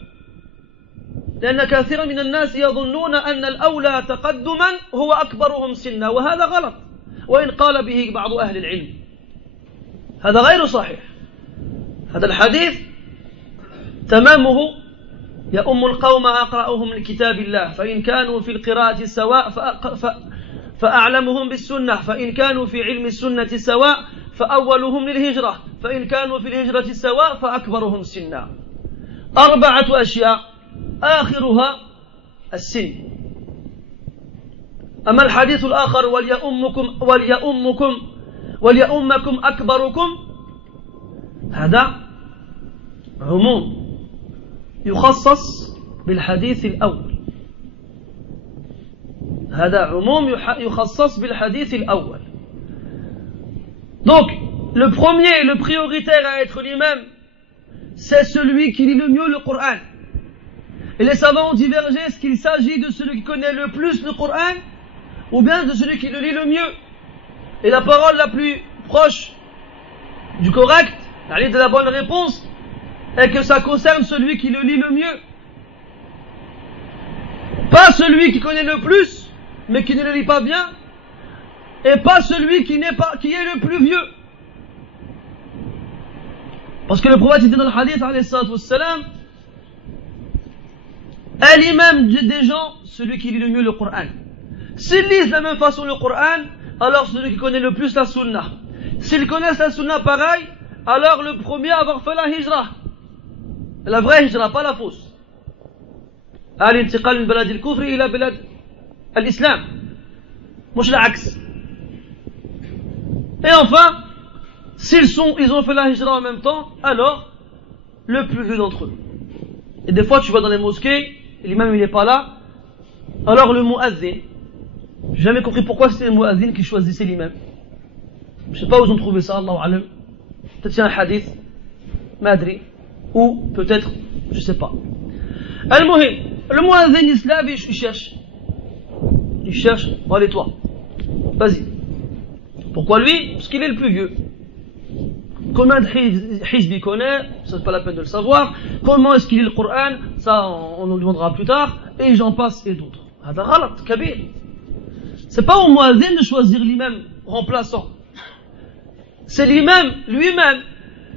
لأن كثيرا من الناس يظنون أن الأولى تقدما هو أكبرهم سنا، وهذا غلط، وإن قال به بعض أهل العلم هذا غير صحيح. هذا الحديث تمامه يؤم القوم أقرأهم لكتاب الله، فإن كانوا في القراءة سواء فأعلمهم بالسنة، فإن كانوا في علم السنة سواء فأولهم للهجرة، فإن كانوا في الهجرة سواء فأكبرهم سنا. 4 أشياء آخرها السن. أما الحديث الآخر وليؤمكم أكبركم، هذا عموم يخصص بالحديث الأول. هذا عموم يخصص بالحديث الأول. Donc, le premier, le prioritaire à être l'imam, c'est celui qui lit le mieux le Coran. Et les savants ont divergé, est-ce qu'il s'agit de celui qui connaît le plus le Coran ou bien de celui qui le lit le mieux. Et la parole la plus proche du correct, de la bonne réponse, est que ça concerne celui qui le lit le mieux. Pas celui qui connaît le plus, mais qui ne le lit pas bien, et pas celui qui est le plus vieux. Parce que le prophète dit dans le hadith, alayhi salatu wassalam, est l'imam des gens, celui qui lit le mieux le Coran. S'ils lisent de la même façon le Coran, alors celui qui connaît le plus la Sunna. S'ils connaissent la Sunna pareil, alors le premier à avoir fait la hijra. La vraie hijra, pas la fausse. الانتقال من بلاد الكفر إلى بلاد الإسلام مش العكس. Et enfin, ils ont fait la hijra en même temps, alors le plus vieux d'entre eux. Et des fois tu vas dans les mosquées, l'imam il n'est pas là, alors le muazzin, j'ai jamais compris pourquoi c'était le muazzin qui choisissait l'imam. Je sais pas où ils ont trouvé ça, Allahu alam. Peut-être il y a un hadith, madri, ou peut-être, je sais pas. Al-Muhim, le muazzin il se lève et il cherche, bon allez toi, vas-y. Pourquoi lui? Parce qu'il est le plus vieux. Combien de hizb il connaît? Ça c'est pas la peine de le savoir. Comment est-ce qu'il lit le Coran? Ça on nous le demandera plus tard. Et j'en passe et d'autres. هذا غلط كبير. C'est pas au muazzin de choisir l'imam remplaçant. C'est l'imam lui-même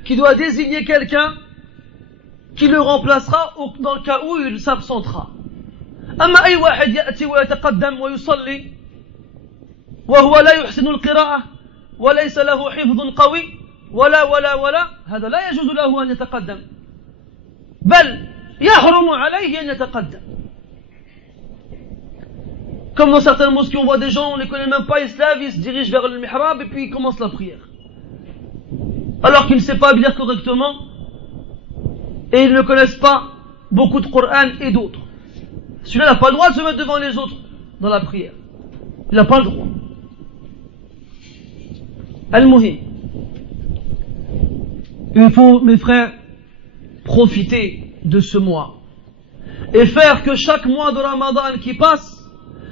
qui doit désigner quelqu'un qui le remplacera dans le cas où il s'absentera. أما أي واحد يأتي ويتقدم ويصلي وهو لا يحسن القراءة وليس له حفظ قوي ولا هذا لا يجوز له أن يتقدم بل يحرم عليه أن يتقدم. Comme dans certaines mosquées on voit des gens, on ne les connaît même pas, ils se lèvent, ils se dirigent vers le mihrab et puis ils commencent la prière alors qu'ils ne savent pas lire correctement et ils ne connaissent pas beaucoup de Coran et d'autres. Celui-là n'a pas le droit de se mettre devant les autres dans la prière, il n'a pas le droit. Al-Muhim, il faut, mes frères, profiter de ce mois et faire que chaque mois de Ramadan qui passe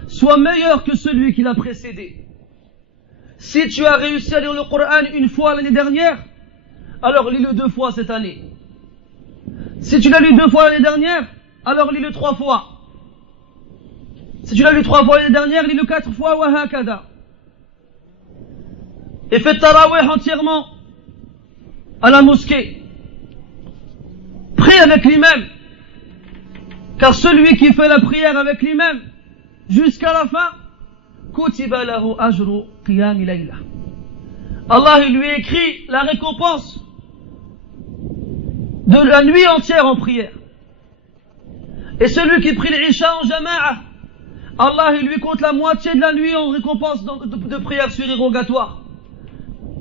soit meilleur que celui qui l'a précédé. Si tu as réussi à lire le Coran une fois l'année dernière, alors lis-le 2 fois cette année. Si tu l'as lu 2 fois l'année dernière, alors lis-le 3 fois. Si tu l'as lu 3 fois l'année dernière, lis-le 4 fois, wa hakada. Et fais tarawih entièrement à la mosquée. Prie avec l'imam. Car celui qui fait la prière avec l'imam jusqu'à la fin, kutiba lahu ajru qiyam layla. Allah il lui écrit la récompense de la nuit entière en prière. Et celui qui prie l'Isha en jama'a, Allah il lui compte la moitié de la nuit en récompense de prière surérogatoire.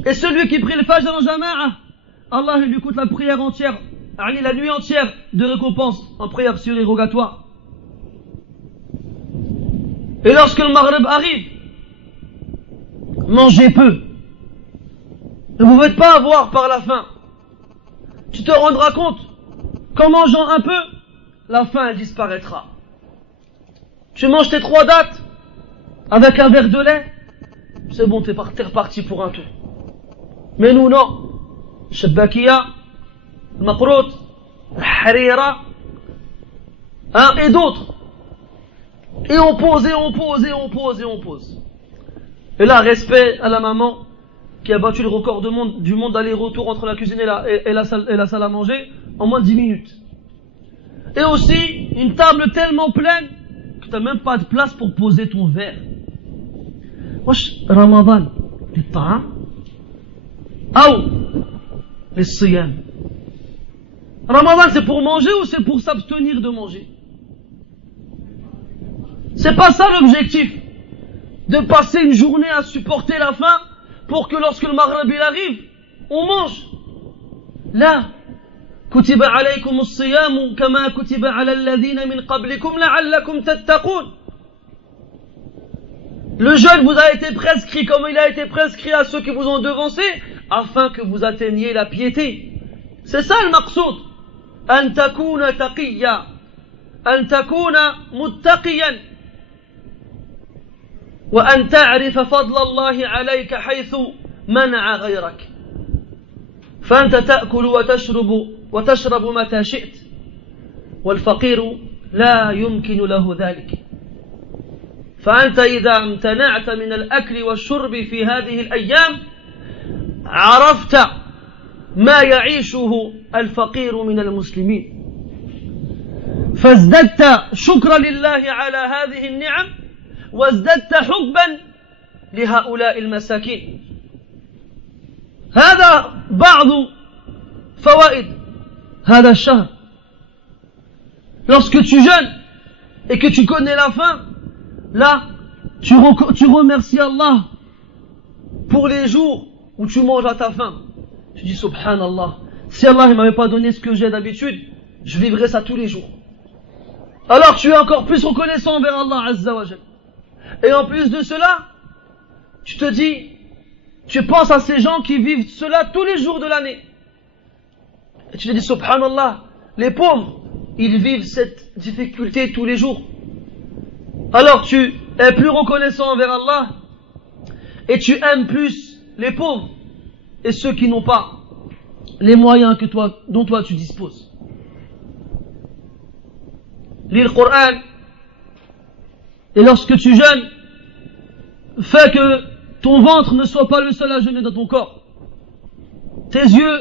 Et celui qui prie le Fajr en jama'a, Allah il lui compte la prière entière, la nuit entière de récompense en prière surérogatoire. Et lorsque le Maghrib arrive, mangez peu. Ne vous faites pas avoir par la faim. Tu te rendras compte qu'en mangeant un peu, la faim elle disparaîtra. Tu manges tes 3 dattes avec un verre de lait, c'est bon, t'es reparti pour un tour. Mais nous non. Shabakia, Maqrout, Harira, et d'autres. Et on pose. Et là, respect à la maman qui a battu le record du monde d'aller-retour entre la cuisine et la salle à manger en moins de 10 minutes. Et aussi, une table tellement pleine que tu n'as même pas de place pour poser ton verre. Wesh, Ramadan, les ta'am, ou les siyam. Ramadan, c'est pour manger ou c'est pour s'abstenir de manger? C'est pas ça l'objectif, de passer une journée à supporter la faim pour que lorsque le Maghrib il arrive, on mange. Là, كتب عليكم الصيام كما كتب على الذين من قبلكم لعلكم تتقون. Le jeûne vous a été prescrit comme il a été prescrit à ceux qui vous ont devancé, afin que vous atteigniez la piété. C'est ça le maqsoud. أن تكون تقيا, أن تكون متقيا, وأن تعرف فضل الله عليك حيث منع غيرك. فأنت تأكل وتشرب متى شئت, والفقير لا يمكن له ذلك. فأنت إذا امتنعت من الأكل والشرب في هذه الأيام عرفت ما يعيشه الفقير من المسلمين فازددت شكرا لله على هذه النعم وازددت حبا لهؤلاء المساكين. هذا بعض فوائد هذا الشهر. Lorsque tu jeûnes et que tu connais la faim, là tu remercies Allah pour les jours où tu manges à ta faim. Tu dis subhanallah, si Allah ne m'avait pas donné ce que j'ai d'habitude, je vivrais ça tous les jours. Alors tu es encore plus reconnaissant envers Allah Azza wa Jal. Et en plus de cela, tu te dis, tu penses à ces gens qui vivent cela tous les jours de l'année. Et tu te dis subhanallah, les pauvres, ils vivent cette difficulté tous les jours. Alors tu es plus reconnaissant envers Allah et tu aimes plus les pauvres et ceux qui n'ont pas les moyens dont toi tu disposes. Lis le Coran et lorsque tu jeûnes, fais que ton ventre ne soit pas le seul à jeûner dans ton corps. Tes yeux,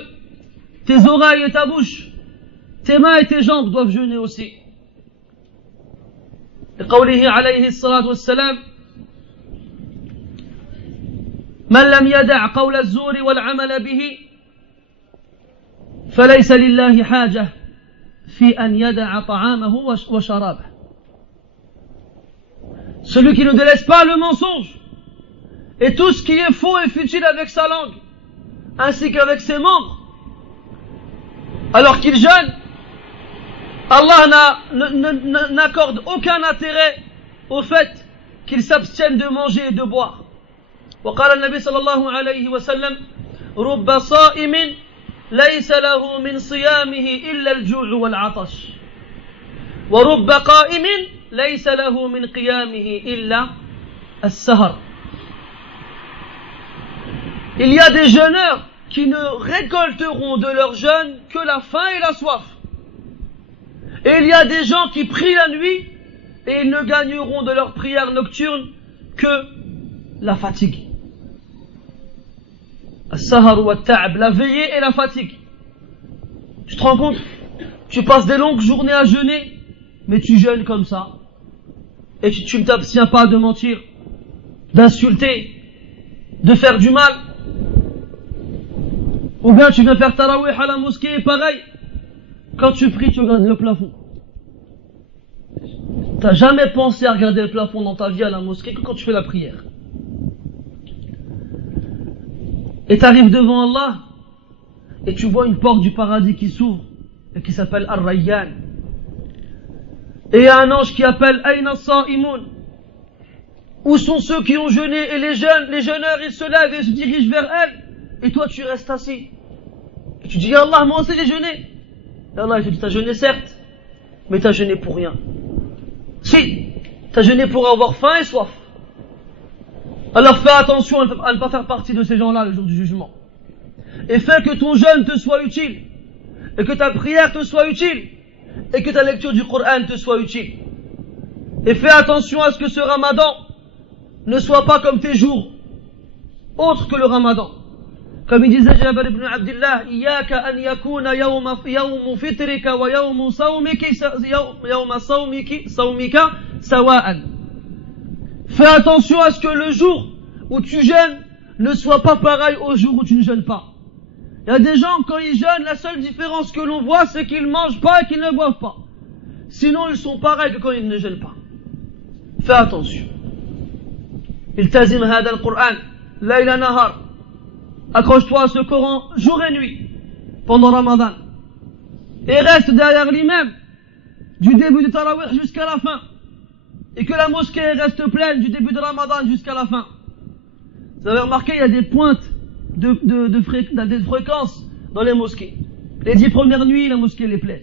tes oreilles et ta bouche, tes mains et tes jambes doivent jeûner aussi. لقوله عليه الصلاة والسلام من لم يدع قول الزور والعمل به فليس لله حاجة في أن يدع طعامه وشرابه. Celui qui ne délaisse pas le mensonge et tout ce qui est faux et futile avec sa langue ainsi qu'avec ses membres alors qu'il jeûne, Allah n'accorde aucun intérêt au fait qu'il s'abstienne de manger et de boire. وقال النبي صلى الله عليه وسلم رب صائم ليس له من صيامه إلا الجوع والعطش ورب قائم ليس له من قيامه إلا السهر. Il y a des jeûneurs qui ne récolteront de leur jeûne que la faim et la soif. Et il y a des gens qui prient la nuit et ils ne gagneront de leur prière nocturne que la fatigue. As-sahar wa ta'ab, la veillée et la fatigue. Tu te rends compte? Tu passes des longues journées à jeûner, mais tu jeûnes comme ça. Et tu ne t'abstiens pas de mentir, d'insulter, de faire du mal. Ou bien tu viens faire tarawih à la mosquée et pareil. Quand tu pries, tu regardes le plafond. T'as jamais pensé à regarder le plafond dans ta vie à la mosquée que quand tu fais la prière. Et t'arrives devant Allah et tu vois une porte du paradis qui s'ouvre et qui s'appelle Ar-Rayyan. Et il y a un ange qui appelle Aïna as-Sa'imun. Où sont ceux qui ont jeûné? Et les jeûneurs, ils se lèvent et se dirigent vers elle. Et toi, tu restes assis. Et tu dis, Allah, moi aussi j'ai jeûné. Et Allah, il te dit, t'as jeûné certes, mais t'as jeûné pour rien. Si, t'as jeûné pour avoir faim et soif. Alors fais attention à ne pas faire partie de ces gens-là le jour du jugement. Et fais que ton jeûne te soit utile. Et que ta prière te soit utile. Et que ta lecture du Coran te soit utile. Et fais attention à ce que ce ramadan ne soit pas comme tes jours autres que le ramadan. Comme il disait Jabir ibn Abdullah, Iyaka an yakuna yawma fitrika wa yawmu sawmika sawa'an. Fais attention à ce que le jour où tu jeûnes ne soit pas pareil au jour où tu ne jeûnes pas. Il y a des gens, quand ils jeûnent, la seule différence que l'on voit, c'est qu'ils ne mangent pas et qu'ils ne boivent pas. Sinon, ils sont pareils que quand ils ne jeûnent pas. Fais attention. Iltazim hada al-Qur'an, layla nahar. Accroche-toi à ce Coran jour et nuit pendant Ramadan. Et reste derrière l'imam du début de Tarawih jusqu'à la fin. Et que la mosquée reste pleine du début de Ramadan jusqu'à la fin. Vous avez remarqué, il y a des pointes de fréquence dans les mosquées. Les 10 premières nuits, la mosquée est pleine.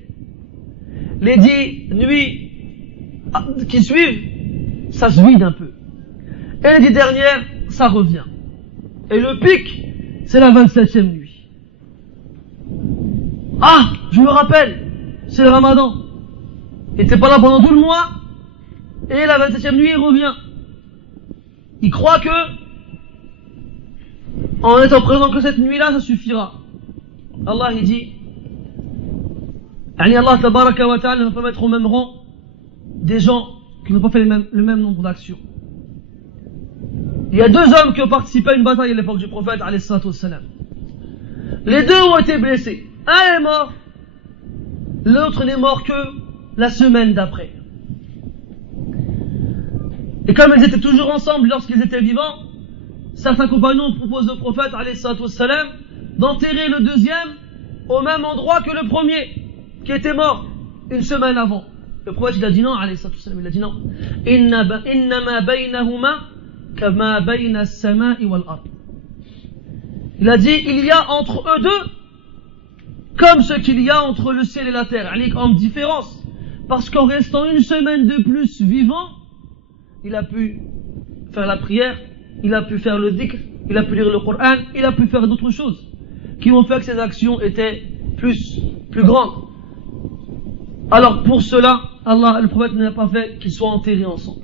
Les 10 nuits qui suivent, ça se vide un peu. Et les 10 dernières, ça revient. Et le pic, c'est la 27e nuit. Ah, je me rappelle, c'est le Ramadan. Il n'était pas là pendant tout le mois. Et la 27e nuit, il revient. Il croit que, en étant présent que cette nuit-là, ça suffira. Allah il dit, Allah tabaraka wa ta'ala ne va pas mettre au même rang des gens qui n'ont pas fait le même nombre d'actions. Il y a deux hommes qui ont participé à une bataille à l'époque du prophète alayhi salatu wassalam. Les deux ont été blessés. Un est mort, l'autre n'est mort que la semaine d'après. Et comme ils étaient toujours ensemble lorsqu'ils étaient vivants, certains compagnons proposent au prophète alayhi salatu wassalam d'enterrer le deuxième au même endroit que le premier qui était mort une semaine avant. Le prophète il a dit non, alayhi salatu wassalam, il a dit non. Innama baynahuma kama bayna as-sama'i wal ard. Il a dit il y a entre eux deux comme ce qu'il y a entre le ciel et la terre, en différence, parce qu'en restant une semaine de plus vivant, il a pu faire la prière, il a pu faire le dhikr, il a pu lire le Coran, il a pu faire d'autres choses qui ont fait que ses actions étaient plus grandes. Alors pour cela, Allah, le prophète n'a pas fait qu'ils soient enterrés ensemble.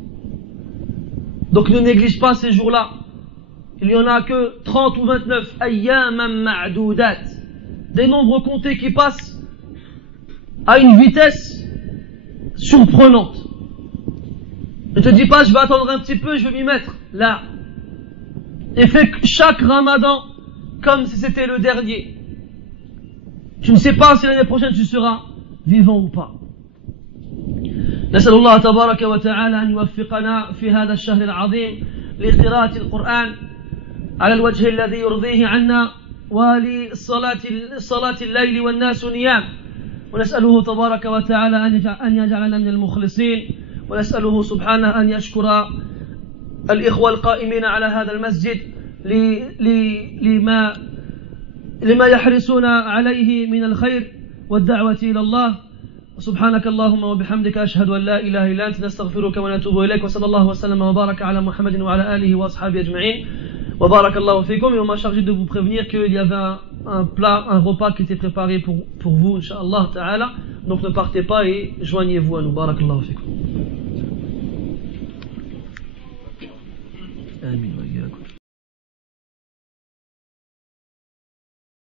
Donc ne néglige pas ces jours-là. Il n'y en a que 30 ou 29 ayyaman ma'doudat, des nombres comptés qui passent à une vitesse surprenante. Ne te dis pas je vais attendre un petit peu, je vais m'y mettre. Là. Et fais chaque ramadan comme si c'était le dernier. Tu ne sais pas si l'année prochaine tu seras vivant ou pas. نسأل الله تبارك وتعالى أن يوفقنا في هذا الشهر العظيم لقراءة القرآن على الوجه الذي يرضيه عنا ولصلاة الليل والناس نيام، ونسأله تبارك وتعالى أن يجعلنا من المخلصين، ونسأله سبحانه أن يشكر الإخوة القائمين على هذا المسجد لما يحرصون عليه من الخير والدعوة إلى الله. سبحانك اللهم وبحمدك أشهد أن لا إله إلا أنت نستغفرك ونتوب إليك، وصلى الله وسلم وبارك على محمد وعلى آله وأصحابه أجمعين وبارك الله فيكم. Et on m'a chargé de vous prévenir qu'il y avait un repas qui était préparé pour vous, Inch'Allah Ta'ala. Donc ne partez pas et joignez-vous à nous. Barakallahu fikum. Amin.